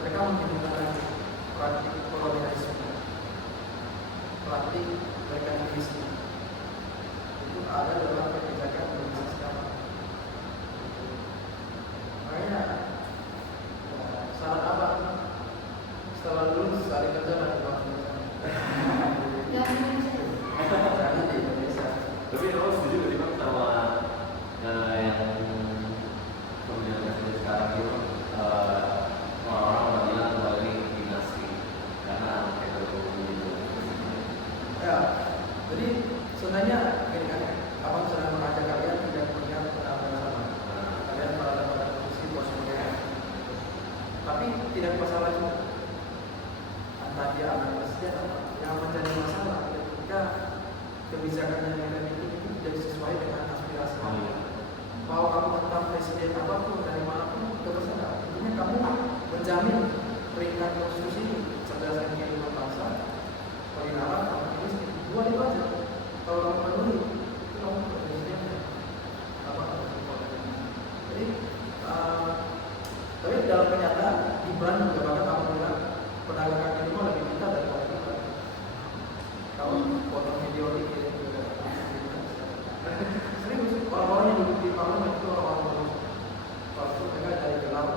mereka menggunakan praktik kolonialisme, praktik merkantilisme. Itu ada dalam kebijakan Indonesia sekarang. Makanya saran apa? Setelah lulus cari kerja dan buat kerja. jangan Indonesia. Jangan di Indonesia. Tapi aku setuju gak sih Bang sama yang pemilihan presiden sekarang itu orang-orang bilang kembali dinasti karena teknologi itu. Ya, jadi sebenarnya gini kan, abang sedang mengajak kalian tidak melihat pendapat sama. Kalian berada pada posisi postmodern, tapi tidak masalah juga. Entah dia anak presiden apa, yang menjadi masalah ketika kebijakan yang ada itu tidak sesuai dengan aspirasi kamu. Mau kamu tentang presiden apapun dari manapun tidak masalah. Intinya kamu menjamin peringkat konstitusi ini berdasarkan kehidupan bangsa, perinalan, ini dua itu aja. Kalau kamu peduli, itu kamu presidennya. Apa? Jadi, tapi dalam kenyataan Gibran juga bahkan kamu bilang pedagang kaki lima lebih pintar daripada kita. Kamu potong video dikirim juga. Serius, orang-orang yang duduk di parlemen itu orang-orang bagus. Kalau itu mereka dari gelar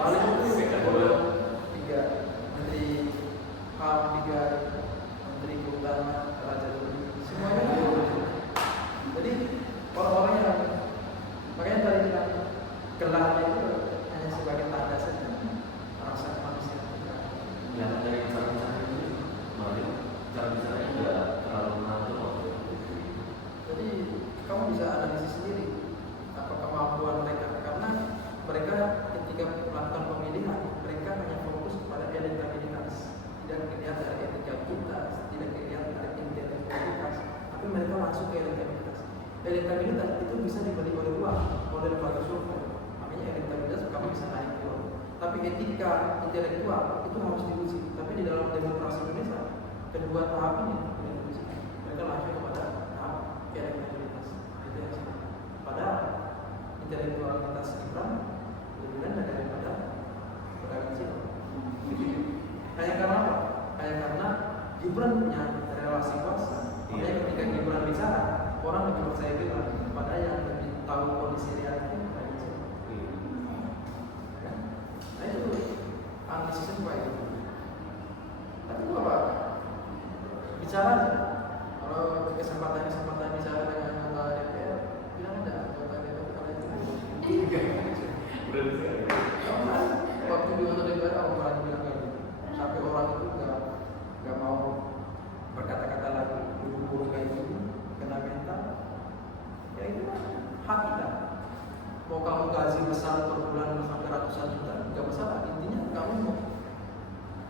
paling itu tiga menteri HAM, tiga menteri kehutanan, raja dulu, semuanya itu. Jadi orang-orang yang makanya tadi bilang gelarnya itu hanya sebagai tanda saja rasa manusia. Yang dari cara-cara itu, malah cara-caranya juga terlalu menonjol. Jadi kamu bisa analisis sendiri apa kemampuan mereka, karena mereka ketika melakukan pemilihan mereka hanya fokus kepada elektabilitas, tidak dilihat dari etikabilitas, tidak dilihat dari intelektualitas, tapi mereka langsung ke elektabilitas. Elektabilitas itu bisa dibeli oleh uang, model lembaga survei. Makanya elektabilitas kamu bisa naik uang. Tapi etika intelektual itu harus diuji. Tapi di dalam demokrasi Indonesia kedua tahap ini tidak diuji. Mereka langsung kepada tahap elektabilitas. Itu yang sih. Padahal intelektualitas Gibran lebih rendah daripada pedagang Cina. Hanya karena apa? Hanya karena Gibran punya relasi kuasa. Makanya ketika Gibran bicara, orang lebih percaya Gibran pada yang lebih tahu kondisi realnya pedagang Cina. Nah itu analisisnya supaya itu. Tapi itu apa? Bicara aja. Kalau kesempatan bicara dengan anggota DPR, bilang aja anggota DPR kalian itu. Karena waktu di anggota DPR aku pernah bilang kayak gitu. Sampai orang itu nggak mau berkata-kata lagi, buru-buru kayak gitu, kena mental. Ya itu hak kita. Mau kamu gaji besar per bulan sampai ratusan juta, nggak masalah. Intinya kamu mau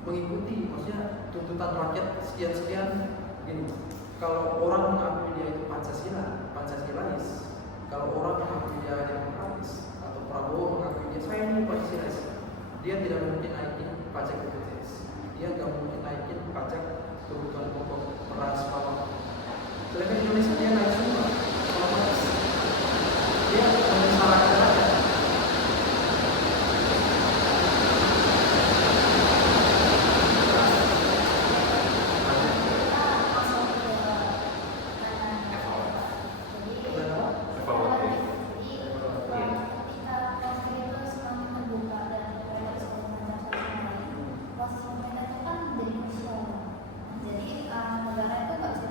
mengikuti, maksudnya tuntutan rakyat sekian-sekian. Gini, kalau orang mengakui dia itu Pancasilais. Kalau orang mengakui dia demokratis, atau Prabowo mengakui dia saya ini Pancasilais, dia tidak mungkin naikin pajak BPJS. Dia nggak mungkin naikin pajak kebutuhan pokok, beras, bawang. Sedangkan Indonesia dia naik semua. Dia menyesalahkan rakyat. negara itu nggak bisa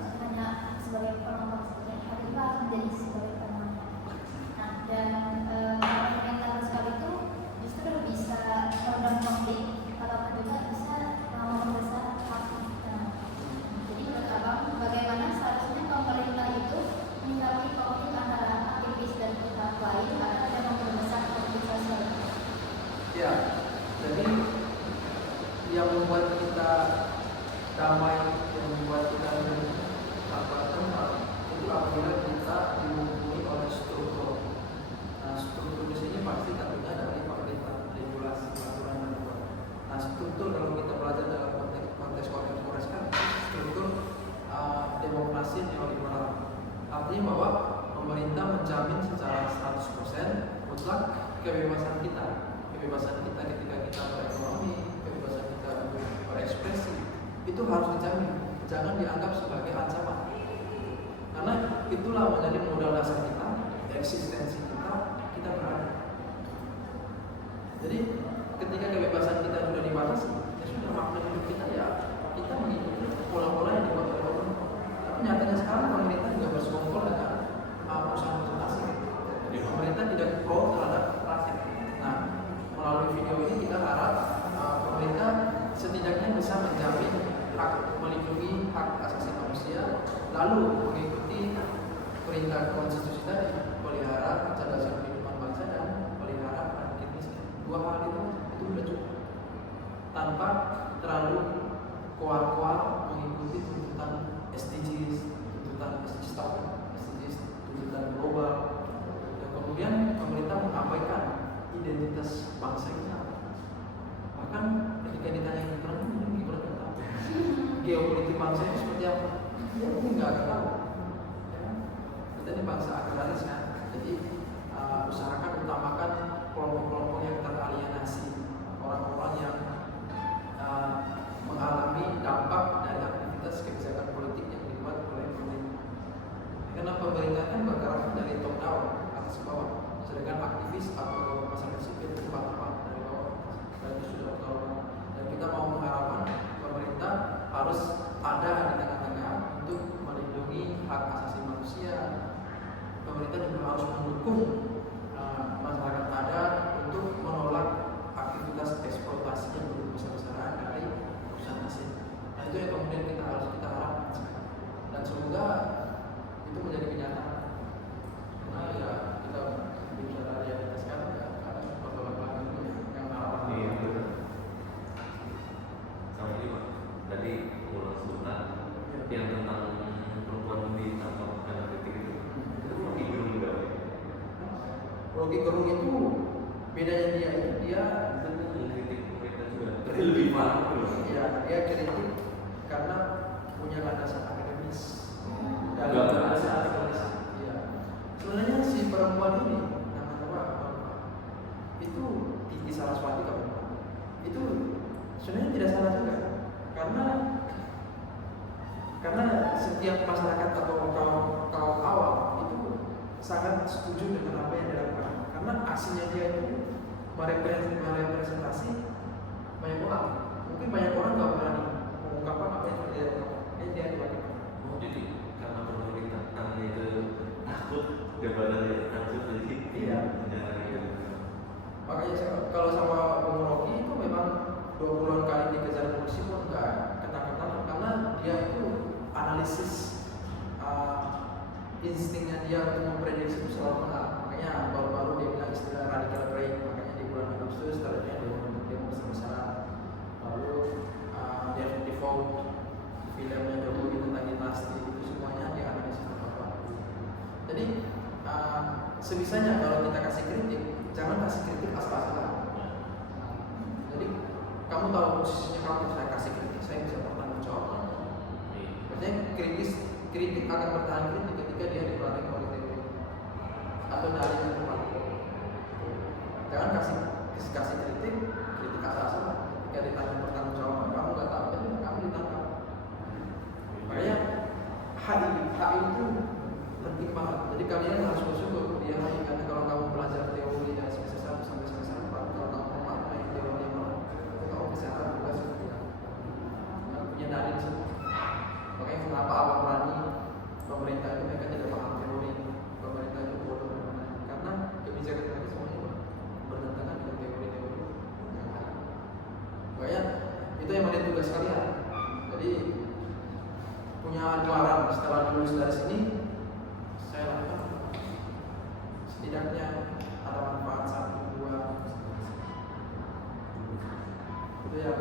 lebih moral. Artinya bahwa pemerintah menjamin secara 100% mutlak kebebasan kita ketika kita berekonomi, kebebasan kita untuk berekspresi itu harus dijamin, jangan dianggap sebagai ancaman. Karena itulah menjadi modal dasar kita, eksistensi kita berada. Jadi ketika kebebasan kita sudah dibatasi, ya sudah, makna hidup kita ya kita mengikuti pola-pola yang dibuat oleh pemerintah. Tapi nyatanya sekarang pemerintah juga bersekongkol dengan perusahaan-perusahaan asing. Jadi pemerintah tidak pro terhadap rakyat. Nah, melalui video ini kita harap pemerintah setidaknya bisa menjamin hak, melindungi hak asasi manusia, lalu mengikuti perintah konstitusi tadi, pelihara kecerdasan kehidupan bangsa dan pelihara rakyat miskin. Dua hal itu sudah cukup, tanpa terlalu koar-koar mengikuti tuntutan SDGs, tuntutan SDGs, tuntutan global. Dan kemudian pemerintah mengabaikan identitas bangsa kita. Bahkan ketika ditanya Gibran nggak tahu geopolitik bangsa itu seperti apa, dia mungkin nggak akan tahu. Ya, kita ini bangsa agraris kan, jadi usahakan utamakan kelompok-kelompok yang teralienasi, orang-orang yang mengalami dampak dari aktivitas kebijakan politik yang dibuat oleh pemerintah. Karena pemerintah kan bergerak dari top down, atas ke bawah, sedangkan aktivis atau masyarakat sipil itu bottom dari bawah. Dan itu sudah terlalu. Dan kita mau mengharapkan pemerintah harus ada di tengah-tengah untuk melindungi hak asasi manusia. Pemerintah juga harus mendukung masyarakat adat untuk menolak aktivitas eksploitasi yang begitu besar-besaran dari perusahaan asing. Nah, itu yang kemudian kita harapkan, dan semoga itu menjadi kenyataan. Nah, ya kita bicara realitas sekarang ya ada pertolongan yang harapan. Iya, betul. Sama ini Pak, tadi ulang sebentar yang tentang perempuan di kantor analitik itu Rocky Gerung juga. Rocky Gerung itu bedanya dia mengkritik pemerintah juga, tapi lebih parah. ya, dia kritik karena punya landasan akademis dan Nggak landasan ada. akademis. Iya. Sebenarnya si perempuan ini namanya apa? Itu Titi Saraswati kalau itu sebenarnya tidak salah juga, karena setiap masyarakat atau kaum awam itu sangat setuju dengan apa yang dilakukan, karena aksinya dia itu merepresentasi banyak orang. Mungkin banyak orang nggak berani mengungkapkan apa yang dia lakukan. Oh, jadi karena pemerintahannya itu takut jabatannya langsung jadi Iya. Makanya kalau sama Bung Rocky itu memang 20-an kali dikejar polisi pun nggak kena-kena, karena dia itu analisis instingnya dia untuk memprediksi itu selalu benar. Makanya baru-baru dia bilang istilah radical brain. Makanya di bulan Agustus ternyata dia besar-besaran. Lalu David Defoe, filmnya Jokowi tentang dinasti, itu semuanya dia analisis apa. Jadi sebisanya kalau kita kasih kritik, jangan kasih kritik asal-asalan. Jadi kamu tahu posisinya kamu, saya kasih kritik, saya bisa bertanggung jawab. Maksudnya kritik akan bertahan kritik ketika dia diperangi oleh teori atau dalil yang tepat. Jangan kasih kritik asal-asalan. Ketika ditanya bertanggung jawab, kamu nggak tahu, jadi kamu ditangkap. Makanya HI itu penting banget. Jadi kalian harus bersyukur dia HI, karena kalau kamu belajar teori dari semester 1 sampai semester 4, kalau kamu memaknai teori yang mana, kamu bisa juga seperti itu. Punya dalil semua. Makanya kenapa awal berani pemerintah itu mereka tidak paham teori, pemerintah itu bodoh, karena kebijakan mereka semuanya bertentangan dengan teori-teori yang ada. Makanya itu yang menjadi tugas kalian. Jadi punya ajaran setelah lulus dari sini, saya lakukan setidaknya ada manfaat 1, 2. Itu yang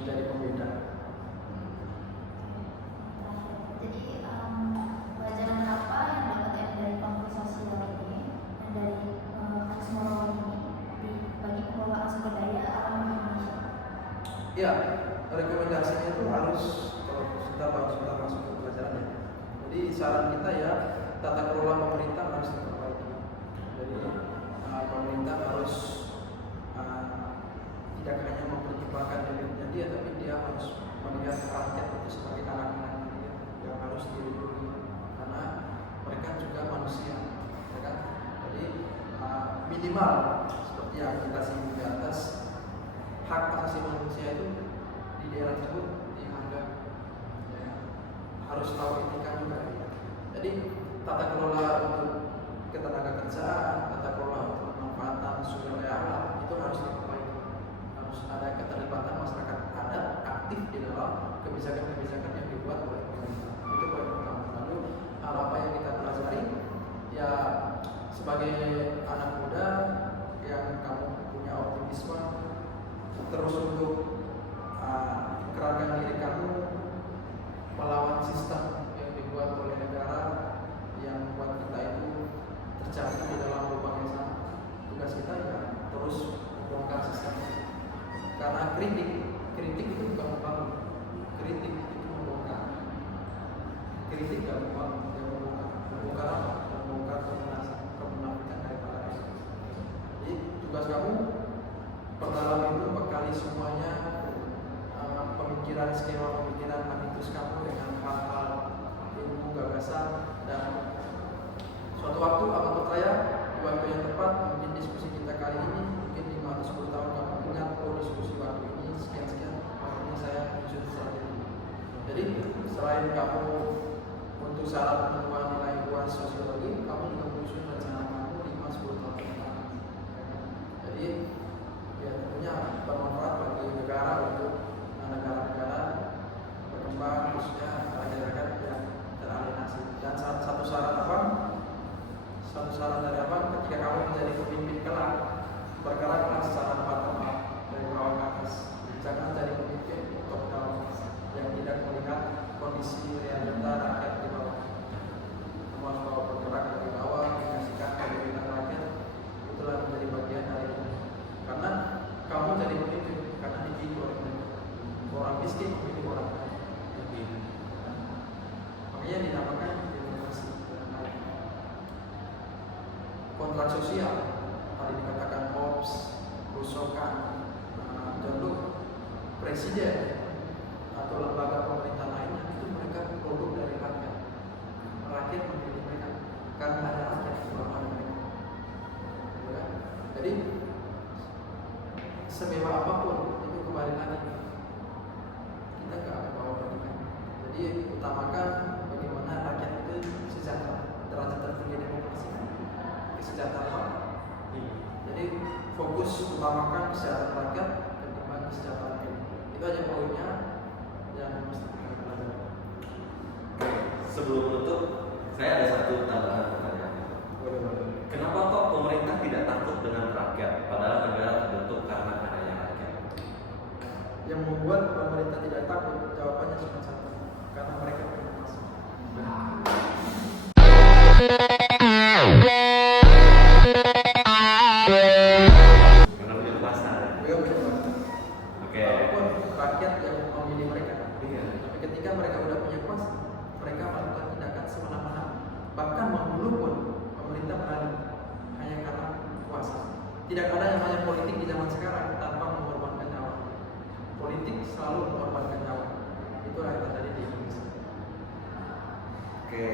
menjadi pembeda. Jadi pelajaran apa yang dapat dari konflik sosial ini dan dari kasus moral ini bagi pengelolaan sumber daya alam Indonesia? Ya, rekomendasinya itu harus, kalau sudah masuk ke pelajarannya, saran kita ya tata kelola pemerintah harus diperbaiki. Jadi pemerintah harus tidak hanya mempertimbangkan dirinya dia, tapi dia harus melihat rakyat itu sebagai anak-anak dia yang harus dilindungi karena mereka juga manusia, ya kan? Jadi minimal seperti yang kita singgung di atas, hak asasi manusia itu di daerah tersebut dianggap ya, harus tahu etika juga. Jadi tata kelola untuk ketenaga kerjaan, tata kelola untuk pemanfaatan sumber daya alam itu harus diperbaiki. Harus ada keterlibatan masyarakat adat aktif di dalam kebijakan-kebijakan yang dibuat oleh pemerintah. Itu poin pertama. Lalu hal apa yang kita pelajari? Ya sebagai anak muda yang kamu punya optimisme terus untuk kerangka diri kamu melawan sistem yang dibuat oleh negara yang membuat kita itu terjatuh di dalam lubang yang sama. Tugas kita ya terus membongkar sistemnya. Karena kritik itu bukan membangun, kritik itu membongkar. Kritik gak membangun, dia membongkar apa? Membongkar kemunafikan daripada itu. Jadi tugas kamu perdalam itu bekali semuanya pemikiran, skema pemikiran habitus kamu dengan hal-hal ilmu, gagasan, dan suatu waktu abang percaya di waktu yang tepat, mungkin diskusi kita kali ini mungkin 5 atau 10 tahun kamu ingat diskusi waktu ini sekian-sekian, makanya saya menyusun strategi. Jadi selain kamu untuk syarat penentuan nilai UAS sosiologi, kamu juga menyusun rencana kamu 5-10 tahun ke depan. Jadi ya tentunya bermanfaat bagi negara untuk negara-negara berkembang, khususnya rakyat-rakyat yang teralienasi. Dan satu saran dari abang, ketika kamu menjadi pemimpin kelak, bergeraklah secara bottom up dari bawah ke atas. Jangan jadi pemimpin top down yang tidak melihat kondisi realita rakyat di bawah. Kamu harus bergerak dari bawah, menyaksikan penderitaan rakyat. Itulah menjadi bagian dari itu. Karena kamu jadi pemimpin karena dipilih oleh mereka. Orang miskin memilih orang kaya. Makanya dinamakan demokrasi. Kontrak sosial tadi dikatakan Hobbes, Rousseau, John Locke, presiden atau lembaga pemerintah lainnya itu mereka produk dari rakyat. Rakyat memilih mereka karena ada rakyat di bawah mereka. Jadi semewah apapun itu kembali lagi kita nggak akan bawa pendidikan. Jadi utamakan bagaimana rakyat itu sejahtera, derajat tertinggi demokrasi, kesejahteraan. Jadi fokus utamakan kesejahteraan rakyat ketimbang kesejahteraan ini. Itu aja poinnya yang mesti kita pelajari. Sebelum menutup, saya ada satu tambahan pertanyaan. Kenapa kok pemerintah tidak takut dengan rakyat, padahal negara terbentuk karena adanya rakyat? Yang membuat pemerintah tidak takut, jawabannya cuma satu, karena mereka punya masa. Karena punya kuasa. Mereka punya masa. Oke. Walaupun rakyat yang memilih mereka, Iya. tapi ketika mereka sudah punya kuasa, mereka melakukan tindakan semena-mena. Bahkan membunuh pun pemerintah berani hanya karena kuasa. Tidak ada yang namanya politik di zaman sekarang tanpa mengorbankan nyawa. Politik selalu mengorbankan nyawa. Itulah yang terjadi di Indonesia. Oke.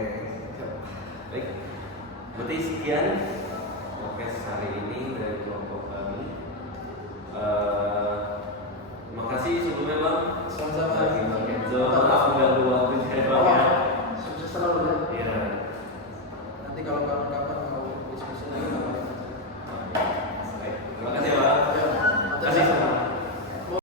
Baik. Berarti sekian podcast hari ini dari kelompok kami. Terima kasih sebelumnya Bang. Sama-sama. Bagi Bang Enzo. Maaf mengganggu waktunya Bang ya. Sukses selalu ya. Iya. Nanti kalau kawan-kawan